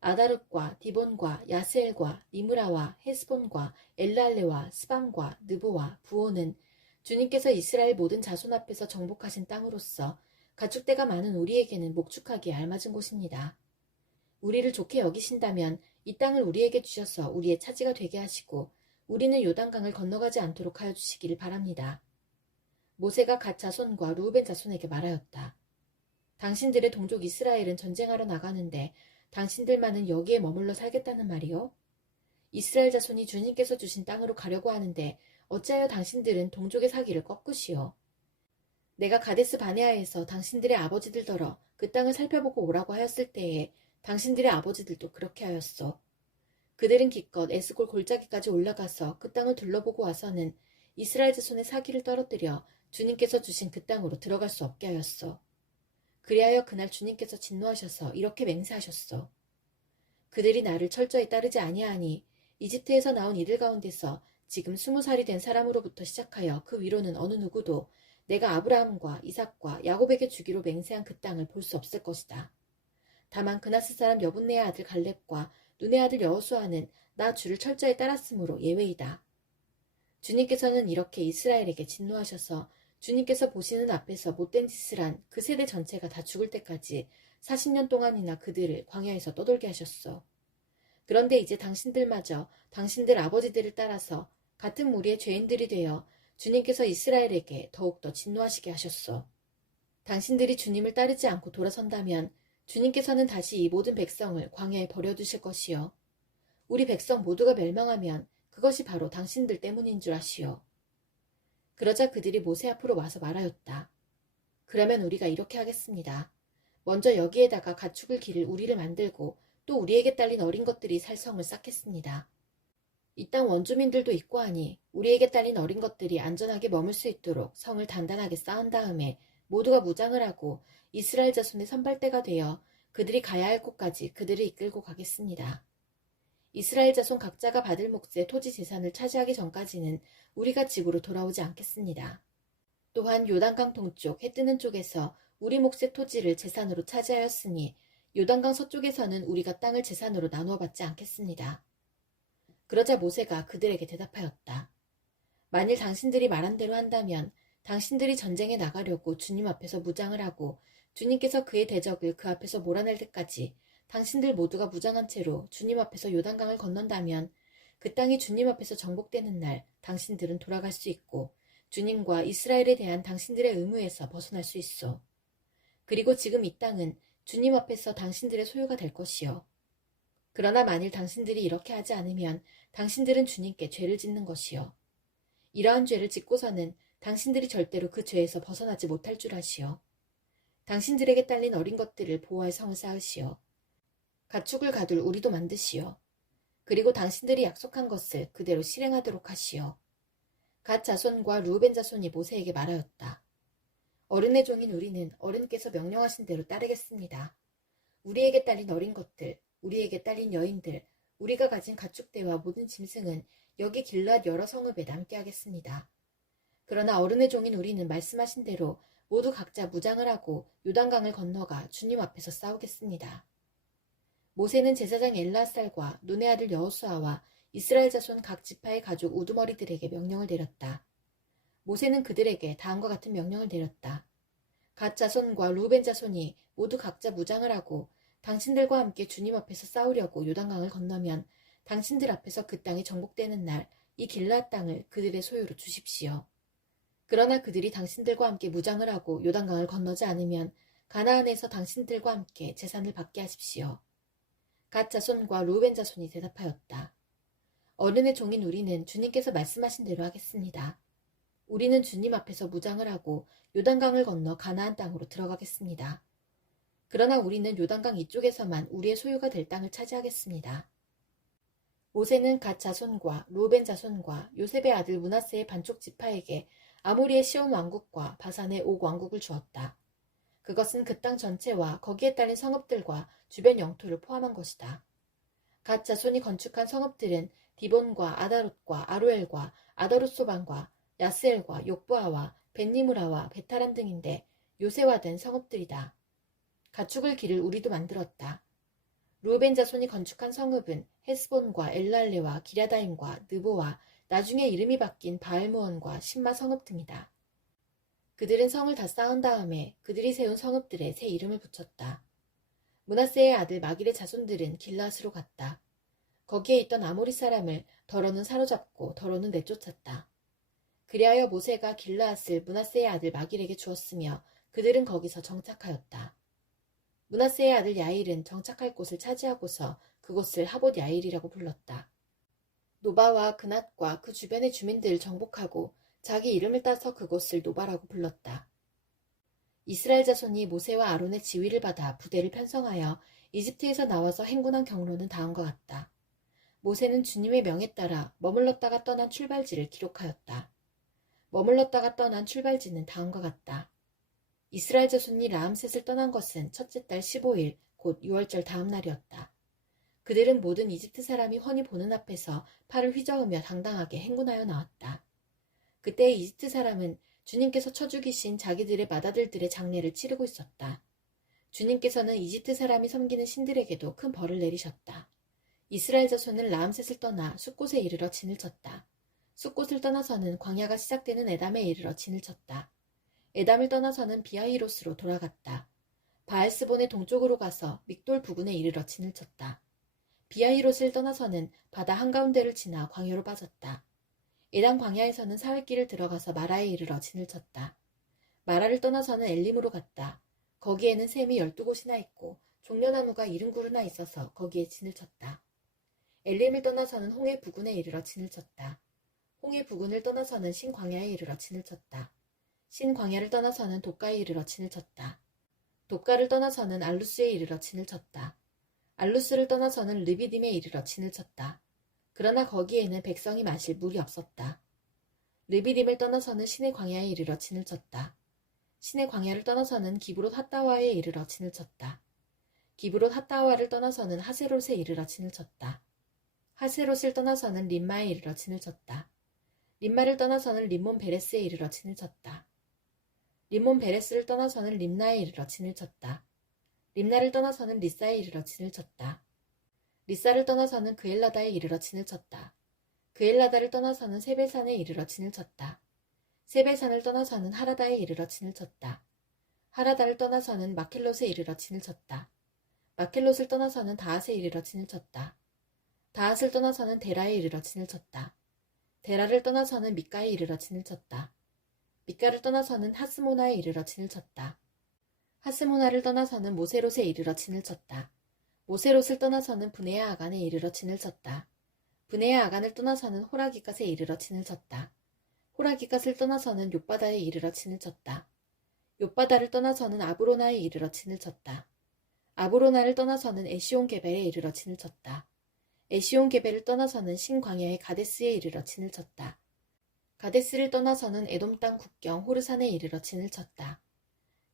아다룻과 디본과 야스엘과 니므라와 헤스본과 엘르알레와 스방과 느보와 부오는 주님께서 이스라엘 모든 자손 앞에서 정복하신 땅으로서 가축대가 많은 우리에게는 목축하기에 알맞은 곳입니다. 우리를 좋게 여기신다면 이 땅을 우리에게 주셔서 우리의 차지가 되게 하시고 우리는 요단강을 건너가지 않도록 하여 주시기를 바랍니다. 모세가 갓 자손과 르우벤 자손에게 말하였다. 당신들의 동족 이스라엘은 전쟁하러 나가는데 당신들만은 여기에 머물러 살겠다는 말이요? 이스라엘 자손이 주님께서 주신 땅으로 가려고 하는데 어찌하여 당신들은 동족의 사기를 꺾으시오? 내가 가데스 바네아에서 당신들의 아버지들더러 그 땅을 살펴보고 오라고 하였을 때에 당신들의 아버지들도 그렇게 하였소. 그들은 기껏 에스골 골짜기까지 올라가서 그 땅을 둘러보고 와서는 이스라엘 자손의 사기를 떨어뜨려 주님께서 주신 그 땅으로 들어갈 수 없게 하였소. 그리하여 그날 주님께서 진노하셔서 이렇게 맹세하셨소. 그들이 나를 철저히 따르지 아니하니 이집트에서 나온 이들 가운데서 지금 20살이 된 사람으로부터 시작하여 그 위로는 어느 누구도 내가 아브라함과 이삭과 야곱에게 주기로 맹세한 그 땅을 볼 수 없을 것이다. 다만 그나스 사람 여분네의 아들 갈렙과 눈의 아들 여호수아는 나 주를 철저히 따랐으므로 예외이다. 주님께서는 이렇게 이스라엘에게 진노하셔서 주님께서 보시는 앞에서 못된 짓을 한 그 세대 전체가 다 죽을 때까지 40년 동안이나 그들을 광야에서 떠돌게 하셨소. 그런데 이제 당신들마저 당신들 아버지들을 따라서 같은 무리의 죄인들이 되어 주님께서 이스라엘에게 더욱더 진노하시게 하셨소. 당신들이 주님을 따르지 않고 돌아선다면 주님께서는 다시 이 모든 백성을 광야에 버려두실 것이요. 우리 백성 모두가 멸망하면 그것이 바로 당신들 때문인 줄 아시오. 그러자 그들이 모세 앞으로 와서 말하였다. 그러면 우리가 이렇게 하겠습니다. 먼저 여기에다가 가축을 기를 우리를 만들고 또 우리에게 딸린 어린 것들이 살 성을 쌓겠습니다. 이 땅 원주민들도 있고 하니 우리에게 딸린 어린 것들이 안전하게 머물 수 있도록 성을 단단하게 쌓은 다음에 모두가 무장을 하고 이스라엘 자손의 선발대가 되어 그들이 가야 할 곳까지 그들을 이끌고 가겠습니다. 이스라엘 자손 각자가 받을 몫의 토지 재산을 차지하기 전까지는 우리가 집으로 돌아오지 않겠습니다. 또한 요단강 동쪽 해 뜨는 쪽에서 우리 몫의 토지를 재산으로 차지하였으니 요단강 서쪽에서는 우리가 땅을 재산으로 나누어 받지 않겠습니다. 그러자 모세가 그들에게 대답하였다. 만일 당신들이 말한 대로 한다면 당신들이 전쟁에 나가려고 주님 앞에서 무장을 하고 주님께서 그의 대적을 그 앞에서 몰아낼 때까지 당신들 모두가 무장한 채로 주님 앞에서 요단강을 건넌다면 그 땅이 주님 앞에서 정복되는 날 당신들은 돌아갈 수 있고 주님과 이스라엘에 대한 당신들의 의무에서 벗어날 수 있어. 그리고 지금 이 땅은 주님 앞에서 당신들의 소유가 될 것이요. 그러나 만일 당신들이 이렇게 하지 않으면 당신들은 주님께 죄를 짓는 것이요. 이러한 죄를 짓고서는 당신들이 절대로 그 죄에서 벗어나지 못할 줄 아시오. 당신들에게 딸린 어린 것들을 보호할 성을 쌓으시오. 가축을 가둘 우리도 만드시오. 그리고 당신들이 약속한 것을 그대로 실행하도록 하시오. 갓 자손과 루벤 자손이 모세에게 말하였다. 어른의 종인 우리는 어른께서 명령하신 대로 따르겠습니다. 우리에게 딸린 어린 것들, 우리에게 딸린 여인들, 우리가 가진 가축대와 모든 짐승은 여기 길앗 여러 성읍에 남게 하겠습니다. 그러나 어른의 종인 우리는 말씀하신 대로 모두 각자 무장을 하고 요단강을 건너가 주님 앞에서 싸우겠습니다. 모세는 제사장 엘르아살과 눈의 아들 여호수아와 이스라엘 자손 각 지파의 가족 우두머리들에게 명령을 내렸다. 모세는 그들에게 다음과 같은 명령을 내렸다. 갓 자손과 루벤 자손이 모두 각자 무장을 하고 당신들과 함께 주님 앞에서 싸우려고 요단강을 건너면 당신들 앞에서 그 땅이 정복되는 날 이 길앗 땅을 그들의 소유로 주십시오. 그러나 그들이 당신들과 함께 무장을 하고 요단강을 건너지 않으면 가나안에서 당신들과 함께 재산을 받게 하십시오. 갓 자손과 루벤 자손이 대답하였다. 어른의 종인 우리는 주님께서 말씀하신 대로 하겠습니다. 우리는 주님 앞에서 무장을 하고 요단강을 건너 가나안 땅으로 들어가겠습니다. 그러나 우리는 요단강 이쪽에서만 우리의 소유가 될 땅을 차지하겠습니다. 모세는 갓 자손과 루벤 자손과 요셉의 아들 므낫세의 반쪽 지파에게 아모리의 시온 왕국과 바산의 옥 왕국을 주었다. 그것은 그 땅 전체와 거기에 딸린 성읍들과 주변 영토를 포함한 것이다. 갓 자손이 건축한 성읍들은 디본과 아다롯과 아로엘과 아다롯소반과 야스엘과 욕부아와 벳니무라와 베타람 등인데 요새화 된 성읍들이다. 가축을 기를 우리도 만들었다. 루벤 자손이 건축한 성읍은 헤스본과 엘랄레와 기랴다임과 느보와 나중에 이름이 바뀐 바알무원과 신마 성읍 등이다. 그들은 성을 다 쌓은 다음에 그들이 세운 성읍들에 새 이름을 붙였다. 므낫세의 아들 마길의 자손들은 길앗으로 갔다. 거기에 있던 아모리 사람을 더러는 사로잡고 더러는 내쫓았다. 그리하여 모세가 길앗을 므낫세의 아들 마길에게 주었으며 그들은 거기서 정착하였다. 므낫세의 아들 야일은 정착할 곳을 차지하고서 그곳을 하봇 야일이라고 불렀다. 노바와 그낫과 그 주변의 주민들을 정복하고 자기 이름을 따서 그곳을 노바라고 불렀다. 이스라엘 자손이 모세와 아론의 지휘를 받아 부대를 편성하여 이집트에서 나와서 행군한 경로는 다음과 같다. 모세는 주님의 명에 따라 머물렀다가 떠난 출발지를 기록하였다. 머물렀다가 떠난 출발지는 다음과 같다. 이스라엘 자손이 라암셋을 떠난 것은 첫째 달 15일 곧 6월절 다음 날이었다. 그들은 모든 이집트 사람이 훤히 보는 앞에서 팔을 휘저으며 당당하게 행군하여 나왔다. 그때 이집트 사람은 주님께서 쳐 죽이신 자기들의 맏아들들의 장례를 치르고 있었다. 주님께서는 이집트 사람이 섬기는 신들에게도 큰 벌을 내리셨다. 이스라엘 자손은 라암셋을 떠나 숫곳에 이르러 진을 쳤다. 숫곳을 떠나서는 광야가 시작되는 에담에 이르러 진을 쳤다. 에담을 떠나서는 비하히롯으로 돌아갔다. 바알스본의 동쪽으로 가서 믹돌 부근에 이르러 진을 쳤다. 비하히롯을 떠나서는 바다 한가운데를 지나 광야로 빠졌다. 에담 광야에서는 사흘길을 들어가서 마라에 이르러 진을 쳤다. 마라를 떠나서는 엘림으로 갔다. 거기에는 샘이 12곳이나 있고 종려나무가 70그루나 있어서 거기에 진을 쳤다. 엘림을 떠나서는 홍해 부근에 이르러 진을 쳤다. 홍해 부근을 떠나서는 신광야에 이르러 진을 쳤다. 신광야를 떠나서는 독가에 이르러 진을 쳤다. 독가를 떠나서는 알루스에 이르러 진을 쳤다. 알루스를 떠나서는 르비딤에 이르러 진을 쳤다. 그러나 거기에는 백성이 마실 물이 없었다. 르비딤을 떠나서는 신의 광야에 이르러 진을 쳤다. 신의 광야를 떠나서는 기브롯 핫다와에 이르러 진을 쳤다. 기브롯 핫다와를 떠나서는 하세롯에 이르러 진을 쳤다. 하세롯을 떠나서는 림마에 이르러 진을 쳤다. 림마를 떠나서는 림몬 베레스에 이르러 진을 쳤다. 림몬 베레스를 떠나서는 림나에 이르러 진을 쳤다. 림나를 떠나서는 리사에 이르러 진을 쳤다. 리사를 떠나서는 그엘라다에 이르러 진을 쳤다. 그엘라다를 떠나서는 세벨산에 이르러 진을 쳤다. 세벨산을 떠나서는 하라다에 이르러 진을 쳤다. 하라다를 떠나서는 마켈롯에 이르러 진을 쳤다. 마켈롯을 떠나서는 다핫에 이르러 진을 쳤다. 다핫을 떠나서는 데라에 이르러 진을 쳤다. 데라를 떠나서는 미가에 이르러 진을 쳤다. 미가를 떠나서는 하스모나에 이르러 진을 쳤다. 하스모나를 떠나서는 모세롯에 이르러 진을 쳤다. 모세롯을 떠나서는 브네아 아간에 이르러 진을 쳤다. 브네아 아간을 떠나서는 호라기갓에 이르러 진을 쳤다. 호라기갓을 떠나서는 욥바다에 이르러 진을 쳤다. 욥바다를 떠나서는 아브로나에 이르러 진을 쳤다. 아브로나를 떠나서는 에시온 게벨에 이르러 진을 쳤다. 에시온 게벨을 떠나서는 신광야의 가데스에 이르러 진을 쳤다. 가데스를 떠나서는 에돔 땅 국경 호르산에 이르러 진을 쳤다.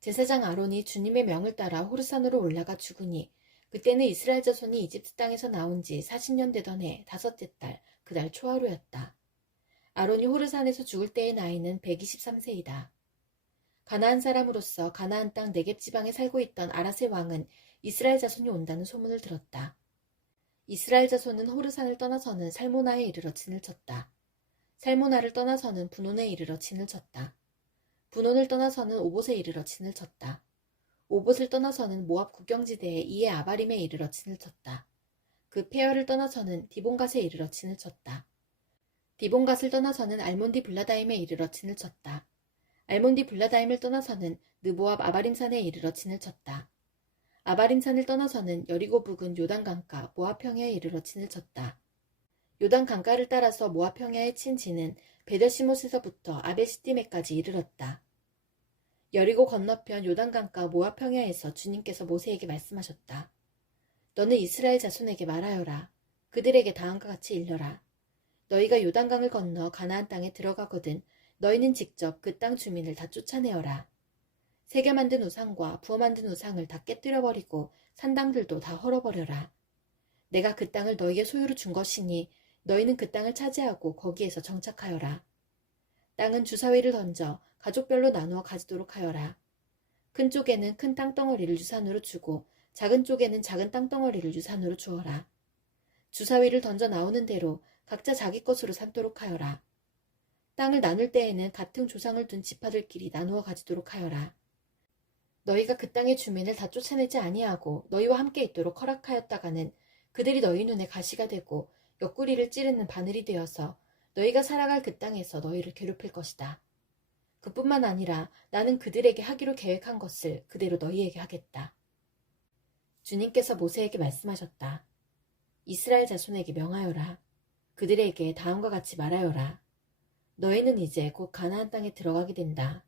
제사장 아론이 주님의 명을 따라 호르산으로 올라가 죽으니 그때는 이스라엘 자손이 이집트 땅에서 나온 지 40년 되던 해 다섯째 달 그달 초하루였다. 아론이 호르산에서 죽을 때의 나이는 123세이다. 가나안 사람으로서 가나안 땅 네겝 지방에 살고 있던 아랏의 왕은 이스라엘 자손이 온다는 소문을 들었다. 이스라엘 자손은 호르산을 떠나서는 살모나에 이르러 진을 쳤다. 살모나를 떠나서는 분온에 이르러 진을 쳤다. 분온을 떠나서는 오봇에 이르러 진을 쳤다. 오봇을 떠나서는 모압 국경지대의 이에 아바림에 이르러 진을 쳤다. 그 페어를 떠나서는 디본갓에 이르러 진을 쳤다. 디본갓을 떠나서는 알몬디 블라다임에 이르러 진을 쳤다. 알몬디 블라다임을 떠나서는 느보압 아바림산에 이르러 진을 쳤다. 아바림산을 떠나서는 여리고 부근 요단 강가 모압 평야에 이르러 진을 쳤다. 요단 강가를 따라서 모압 평야에 친 진은 베델시못에서부터 아벨시띠메까지 이르렀다. 여리고 건너편 요단 강가 모압 평야에서 주님께서 모세에게 말씀하셨다. 너는 이스라엘 자손에게 말하여라. 그들에게 다음과 같이 일러라. 너희가 요단강을 건너 가나안 땅에 들어가거든 너희는 직접 그 땅 주민을 다 쫓아내어라. 새겨 만든 우상과 부어 만든 우상을 다 깨뜨려버리고 산당들도 다 헐어버려라. 내가 그 땅을 너희의 소유로 준 것이니 너희는 그 땅을 차지하고 거기에서 정착하여라. 땅은 주사위를 던져 가족별로 나누어 가지도록 하여라. 큰 쪽에는 큰 땅덩어리를 유산으로 주고 작은 쪽에는 작은 땅덩어리를 유산으로 주어라. 주사위를 던져 나오는 대로 각자 자기 것으로 삼도록 하여라. 땅을 나눌 때에는 같은 조상을 둔 지파들끼리 나누어 가지도록 하여라. 너희가 그 땅의 주민을 다 쫓아내지 아니하고 너희와 함께 있도록 허락하였다가는 그들이 너희 눈에 가시가 되고 옆구리를 찌르는 바늘이 되어서 너희가 살아갈 그 땅에서 너희를 괴롭힐 것이다. 그뿐만 아니라 나는 그들에게 하기로 계획한 것을 그대로 너희에게 하겠다. 주님께서 모세에게 말씀하셨다. 이스라엘 자손에게 명하여라. 그들에게 다음과 같이 말하여라. 너희는 이제 곧 가나안 땅에 들어가게 된다.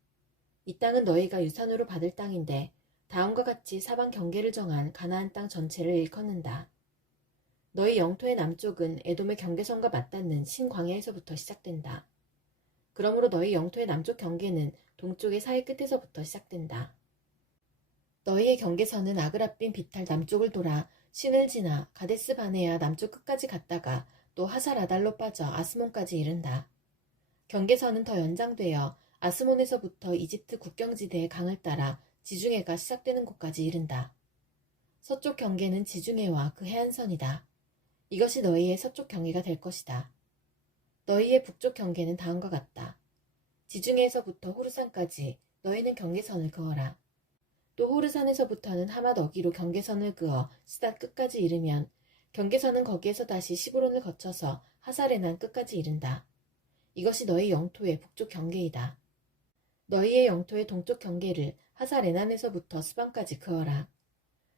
이 땅은 너희가 유산으로 받을 땅인데 다음과 같이 사방 경계를 정한 가나안 땅 전체를 일컫는다. 너희 영토의 남쪽은 에돔의 경계선과 맞닿는 신광야에서부터 시작된다. 그러므로 너희 영토의 남쪽 경계는 동쪽의 사해 끝에서부터 시작된다. 너희의 경계선은 아그라빈 비탈 남쪽을 돌아 신을 지나 가데스 바네아 남쪽 끝까지 갔다가 또 하살 아달로 빠져 아스몬까지 이른다. 경계선은 더 연장되어 아스몬에서부터 이집트 국경지대의 강을 따라 지중해가 시작되는 곳까지 이른다. 서쪽 경계는 지중해와 그 해안선이다. 이것이 너희의 서쪽 경계가 될 것이다. 너희의 북쪽 경계는 다음과 같다. 지중해에서부터 호르산까지 너희는 경계선을 그어라. 또 호르산에서부터는 하맛 어기로 경계선을 그어 스닷 끝까지 이르면 경계선은 거기에서 다시 시브론을 거쳐서 하사레난 끝까지 이른다. 이것이 너희 영토의 북쪽 경계이다. 너희의 영토의 동쪽 경계를 하사레난에서부터 스밤까지 그어라.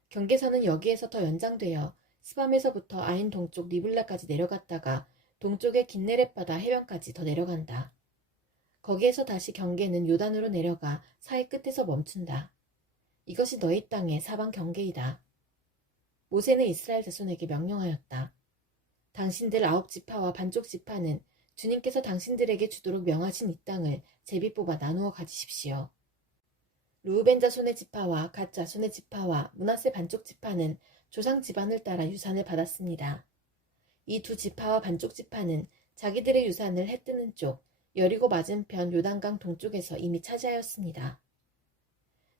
경계선은 여기에서 더 연장되어 스밤에서부터 아인 동쪽 리블라까지 내려갔다가 동쪽의 긴네렛 바다 해변까지 더 내려간다. 거기에서 다시 경계는 요단으로 내려가 사해 끝에서 멈춘다. 이것이 너희 땅의 사방 경계이다. 모세는 이스라엘 자손에게 명령하였다. 당신들 9지파와 반쪽 지파는 주님께서 당신들에게 주도록 명하신 이 땅을 제비 뽑아 나누어 가지십시오. 루우벤 자손의 지파와 갓 자손의 지파와 므낫세 반쪽 지파는 조상 집안을 따라 유산을 받았습니다. 이 두 지파와 반쪽 지파는 자기들의 유산을 해 뜨는 쪽 여리고 맞은편 요단강 동쪽에서 이미 차지하였습니다.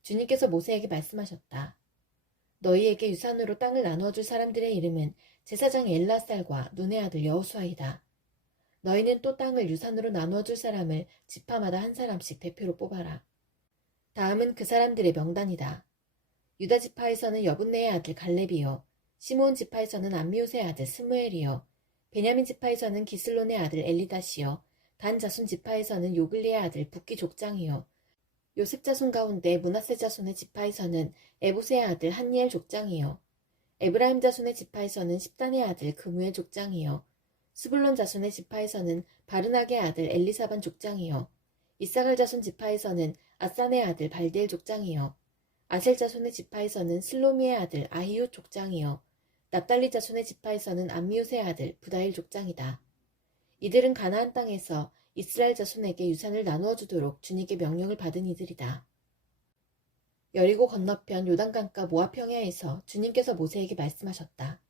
주님께서 모세에게 말씀하셨다. 너희에게 유산으로 땅을 나누어 줄 사람들의 이름은 제사장 엘라살과 눈의 아들 여호수아이다. 너희는 또 땅을 유산으로 나누어 줄 사람을 지파마다 한 사람씩 대표로 뽑아라. 다음은 그 사람들의 명단이다. 유다 지파에서는 여분네의 아들 갈렙이요, 시므온 지파에서는 암미옷의 아들 스무엘이요, 베냐민 지파에서는 기슬론의 아들 엘리다시요, 단 자손 지파에서는 요글리의 아들 붓기 족장이요, 요셉 자손 가운데 므낫세 자손의 지파에서는 에봇의 아들 한니엘 족장이요, 에브라임 자손의 지파에서는 십단의 아들 그무엘 족장이요, 스불론 자손의 지파에서는 바르낙의 아들 엘리사반 족장이요, 이사갈 자손 지파에서는 아산의 아들 발디엘 족장이요, 아셀 자손의 지파에서는 슬로미의 아들 아히옷 족장이요, 납달리 자손의 지파에서는 암미옷의 아들 부다일 족장이다. 이들은 가나안 땅에서 이스라엘 자손에게 유산을 나누어 주도록 주님께 명령을 받은 이들이다. 여리고 건너편 요단강가 모압 평야에서 주님께서 모세에게 말씀하셨다.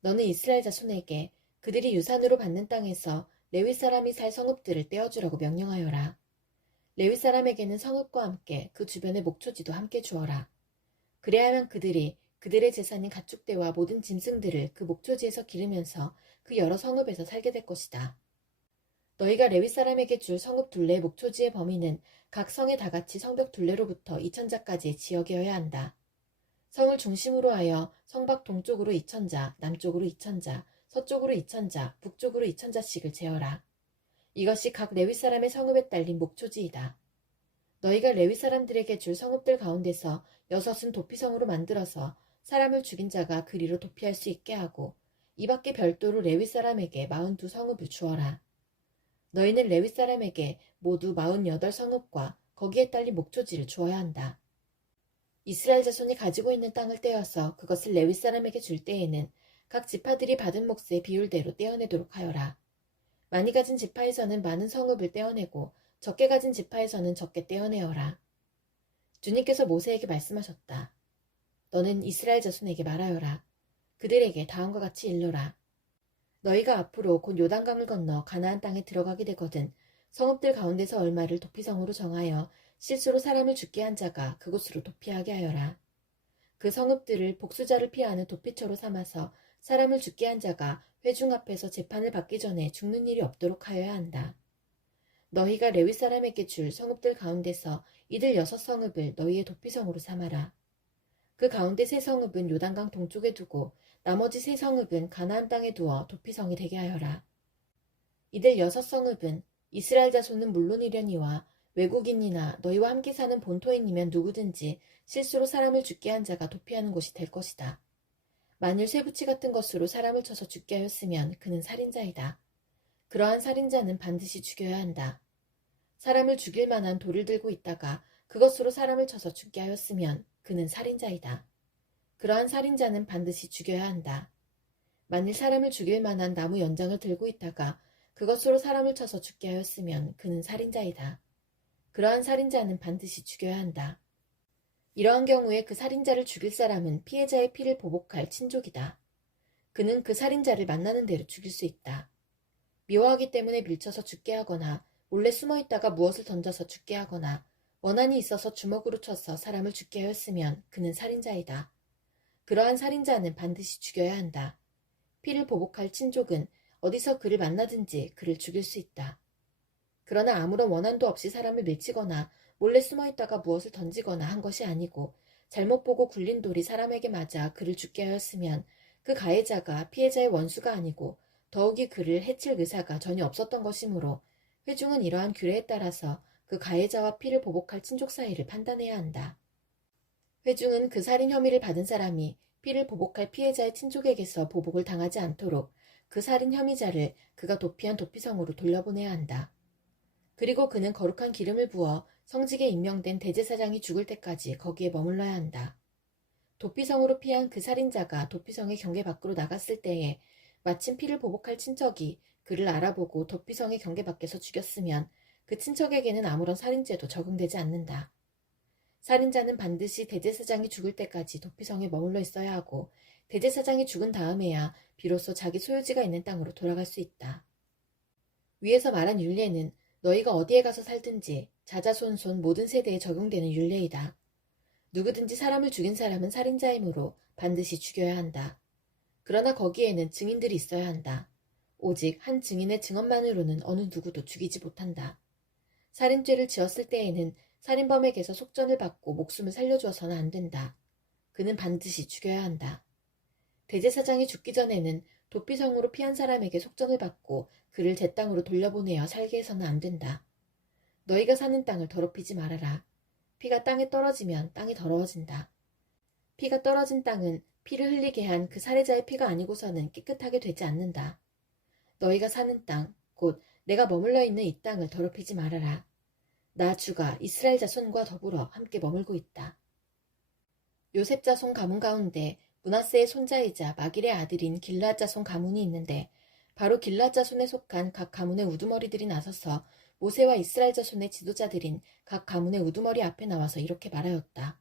너는 이스라엘 자손에게 그들이 유산으로 받는 땅에서 레위 사람이 살 성읍들을 떼어주라고 명령하여라. 레위 사람에게는 성읍과 함께 그 주변의 목초지도 함께 주어라. 그래야만 그들이 그들의 재산인 가축대와 모든 짐승들을 그 목초지에서 기르면서 그 여러 성읍에서 살게 될 것이다. 너희가 레위 사람에게 줄 성읍 둘레의 목초지의 범위는 각 성에 다같이 성벽 둘레로부터 2천자까지의 지역이어야 한다. 성을 중심으로 하여 성밖 동쪽으로 2천자, 남쪽으로 2천자, 서쪽으로 2천자, 북쪽으로 2천자씩을 재어라. 이것이 각 레위 사람의 성읍에 딸린 목초지이다. 너희가 레위 사람들에게 줄 성읍들 가운데서 6은 도피성으로 만들어서 사람을 죽인 자가 그리로 도피할 수 있게 하고 이 밖에 별도로 레위 사람에게 42 성읍을 주어라. 너희는 레위 사람에게 모두 48 성읍과 거기에 딸린 목초지를 주어야 한다. 이스라엘 자손이 가지고 있는 땅을 떼어서 그것을 레위 사람에게 줄 때에는 각 지파들이 받은 몫의 비율대로 떼어내도록 하여라. 많이 가진 지파에서는 많은 성읍을 떼어내고 적게 가진 지파에서는 적게 떼어내어라. 주님께서 모세에게 말씀하셨다. 너는 이스라엘 자손에게 말하여라. 그들에게 다음과 같이 일러라. 너희가 앞으로 곧 요단강을 건너 가나안 땅에 들어가게 되거든 성읍들 가운데서 얼마를 도피성으로 정하여 실수로 사람을 죽게 한 자가 그곳으로 도피하게 하여라. 그 성읍들을 복수자를 피하는 도피처로 삼아서 사람을 죽게 한 자가 회중 앞에서 재판을 받기 전에 죽는 일이 없도록 하여야 한다. 너희가 레위 사람에게 줄 성읍들 가운데서 이들 6성읍을 너희의 도피성으로 삼아라. 그 가운데 3성읍은 요단강 동쪽에 두고 나머지 3성읍은 가나안 땅에 두어 도피성이 되게 하여라. 이들 6성읍은 이스라엘 자손은 물론이려니와 외국인이나 너희와 함께 사는 본토인이면 누구든지 실수로 사람을 죽게 한 자가 도피하는 곳이 될 것이다. 만일 쇠붙이 같은 것으로 사람을 쳐서 죽게 하였으면 그는 살인자이다. 그러한 살인자는 반드시 죽여야 한다. 사람을 죽일 만한 돌을 들고 있다가 그것으로 사람을 쳐서 죽게 하였으면 그는 살인자이다. 그러한 살인자는 반드시 죽여야 한다. 만일 사람을 죽일 만한 나무 연장을 들고 있다가 그것으로 사람을 쳐서 죽게 하였으면 그는 살인자이다. 그러한 살인자는 반드시 죽여야 한다. 이러한 경우에 그 살인자를 죽일 사람은 피해자의 피를 보복할 친족이다. 그는 그 살인자를 만나는 대로 죽일 수 있다. 미워하기 때문에 밀쳐서 죽게 하거나 몰래 숨어있다가 무엇을 던져서 죽게 하거나 원한이 있어서 주먹으로 쳐서 사람을 죽게 하였으면 그는 살인자이다. 그러한 살인자는 반드시 죽여야 한다. 피를 보복할 친족은 어디서 그를 만나든지 그를 죽일 수 있다. 그러나 아무런 원한도 없이 사람을 밀치거나 몰래 숨어있다가 무엇을 던지거나 한 것이 아니고 잘못 보고 굴린 돌이 사람에게 맞아 그를 죽게 하였으면 그 가해자가 피해자의 원수가 아니고 더욱이 그를 해칠 의사가 전혀 없었던 것이므로 회중은 이러한 규례에 따라서 그 가해자와 피를 보복할 친족 사이를 판단해야 한다. 회중은 그 살인 혐의를 받은 사람이 피를 보복할 피해자의 친족에게서 보복을 당하지 않도록 그 살인 혐의자를 그가 도피한 도피성으로 돌려보내야 한다. 그리고 그는 거룩한 기름을 부어 성직에 임명된 대제사장이 죽을 때까지 거기에 머물러야 한다. 도피성으로 피한 그 살인자가 도피성의 경계 밖으로 나갔을 때에 마침 피를 보복할 친척이 그를 알아보고 도피성의 경계 밖에서 죽였으면 그 친척에게는 아무런 살인죄도 적용되지 않는다. 살인자는 반드시 대제사장이 죽을 때까지 도피성에 머물러 있어야 하고 대제사장이 죽은 다음에야 비로소 자기 소유지가 있는 땅으로 돌아갈 수 있다. 위에서 말한 율례는 너희가 어디에 가서 살든지 자자손손 모든 세대에 적용되는 율례이다. 누구든지 사람을 죽인 사람은 살인자이므로 반드시 죽여야 한다. 그러나 거기에는 증인들이 있어야 한다. 오직 한 증인의 증언만으로는 어느 누구도 죽이지 못한다. 살인죄를 지었을 때에는 살인범에게서 속전을 받고 목숨을 살려주어서는 안 된다. 그는 반드시 죽여야 한다. 대제사장이 죽기 전에는 도피성으로 피한 사람에게 속전을 받고 그를 제 땅으로 돌려보내어 살게 해서는 안 된다. 너희가 사는 땅을 더럽히지 말아라. 피가 땅에 떨어지면 땅이 더러워진다. 피가 떨어진 땅은 피를 흘리게 한 그 살해자의 피가 아니고서는 깨끗하게 되지 않는다. 너희가 사는 땅, 곧 내가 머물러 있는 이 땅을 더럽히지 말아라. 나 주가 이스라엘 자손과 더불어 함께 머물고 있다. 요셉 자손 가문 가운데 므낫세의 손자이자 마길의 아들인 길르앗 자손 가문이 있는데 바로 길르앗 자손에 속한 각 가문의 우두머리들이 나서서 모세와 이스라엘 자손의 지도자들인 각 가문의 우두머리 앞에 나와서 이렇게 말하였다.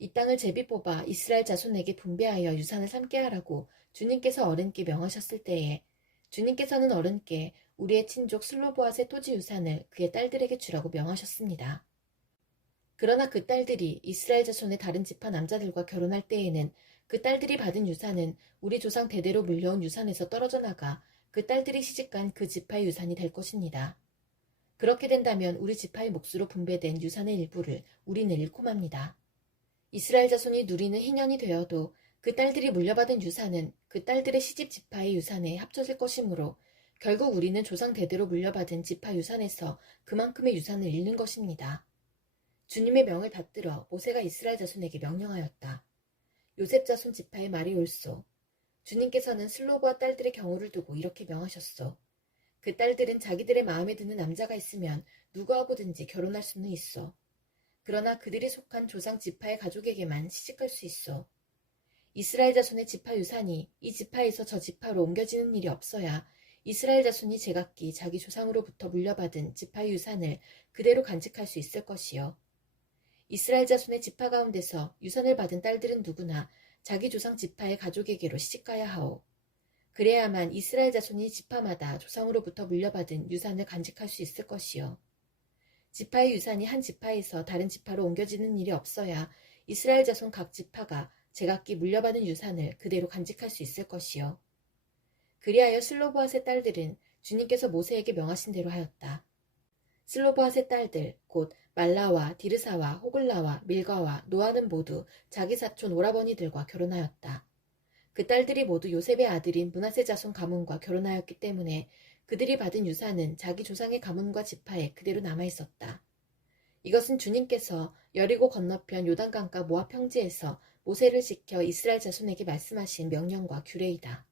이 땅을 제비 뽑아 이스라엘 자손에게 분배하여 유산을 삼게 하라고 주님께서 어른께 명하셨을 때에 주님께서는 어른께 우리의 친족 슬로보앗의 토지 유산을 그의 딸들에게 주라고 명하셨습니다. 그러나 그 딸들이 이스라엘 자손의 다른 지파 남자들과 결혼할 때에는 그 딸들이 받은 유산은 우리 조상 대대로 물려온 유산에서 떨어져 나가 그 딸들이 시집간 그 지파의 유산이 될 것입니다. 그렇게 된다면 우리 지파의 몫으로 분배된 유산의 일부를 우리는 잃고 맙니다. 이스라엘 자손이 누리는 희년이 되어도 그 딸들이 물려받은 유산은 그 딸들의 시집 지파의 유산에 합쳐질 것이므로 결국 우리는 조상 대대로 물려받은 지파 유산에서 그만큼의 유산을 잃는 것입니다. 주님의 명을 받들어 모세가 이스라엘 자손에게 명령하였다. 요셉 자손 지파의 말이 옳소. 주님께서는 슬로보와 딸들의 경우를 두고 이렇게 명하셨소. 그 딸들은 자기들의 마음에 드는 남자가 있으면 누구하고든지 결혼할 수는 있어. 그러나 그들이 속한 조상 지파의 가족에게만 시집갈 수 있어. 이스라엘 자손의 지파 유산이 이 지파에서 저 지파로 옮겨지는 일이 없어야 이스라엘 자손이 제각기 자기 조상으로부터 물려받은 지파의 유산을 그대로 간직할 수 있을 것이요. 이스라엘 자손의 지파 가운데서 유산을 받은 딸들은 누구나 자기 조상 지파의 가족에게로 시집가야 하오. 그래야만 이스라엘 자손이 지파마다 조상으로부터 물려받은 유산을 간직할 수 있을 것이요. 지파의 유산이 한 지파에서 다른 지파로 옮겨지는 일이 없어야 이스라엘 자손 각 지파가 제각기 물려받은 유산을 그대로 간직할 수 있을 것이요. 그리하여 슬로보앗의 딸들은 주님께서 모세에게 명하신 대로 하였다. 슬로보앗의 딸들 곧 말라와 디르사와 호글라와 밀가와 노아는 모두 자기 사촌 오라버니들과 결혼하였다. 그 딸들이 모두 요셉의 아들인 므낫세 자손 가문과 결혼하였기 때문에 그들이 받은 유산은 자기 조상의 가문과 지파에 그대로 남아있었다. 이것은 주님께서 여리고 건너편 요단강가 모압 평지에서 모세를 지켜 이스라엘 자손에게 말씀하신 명령과 규례이다.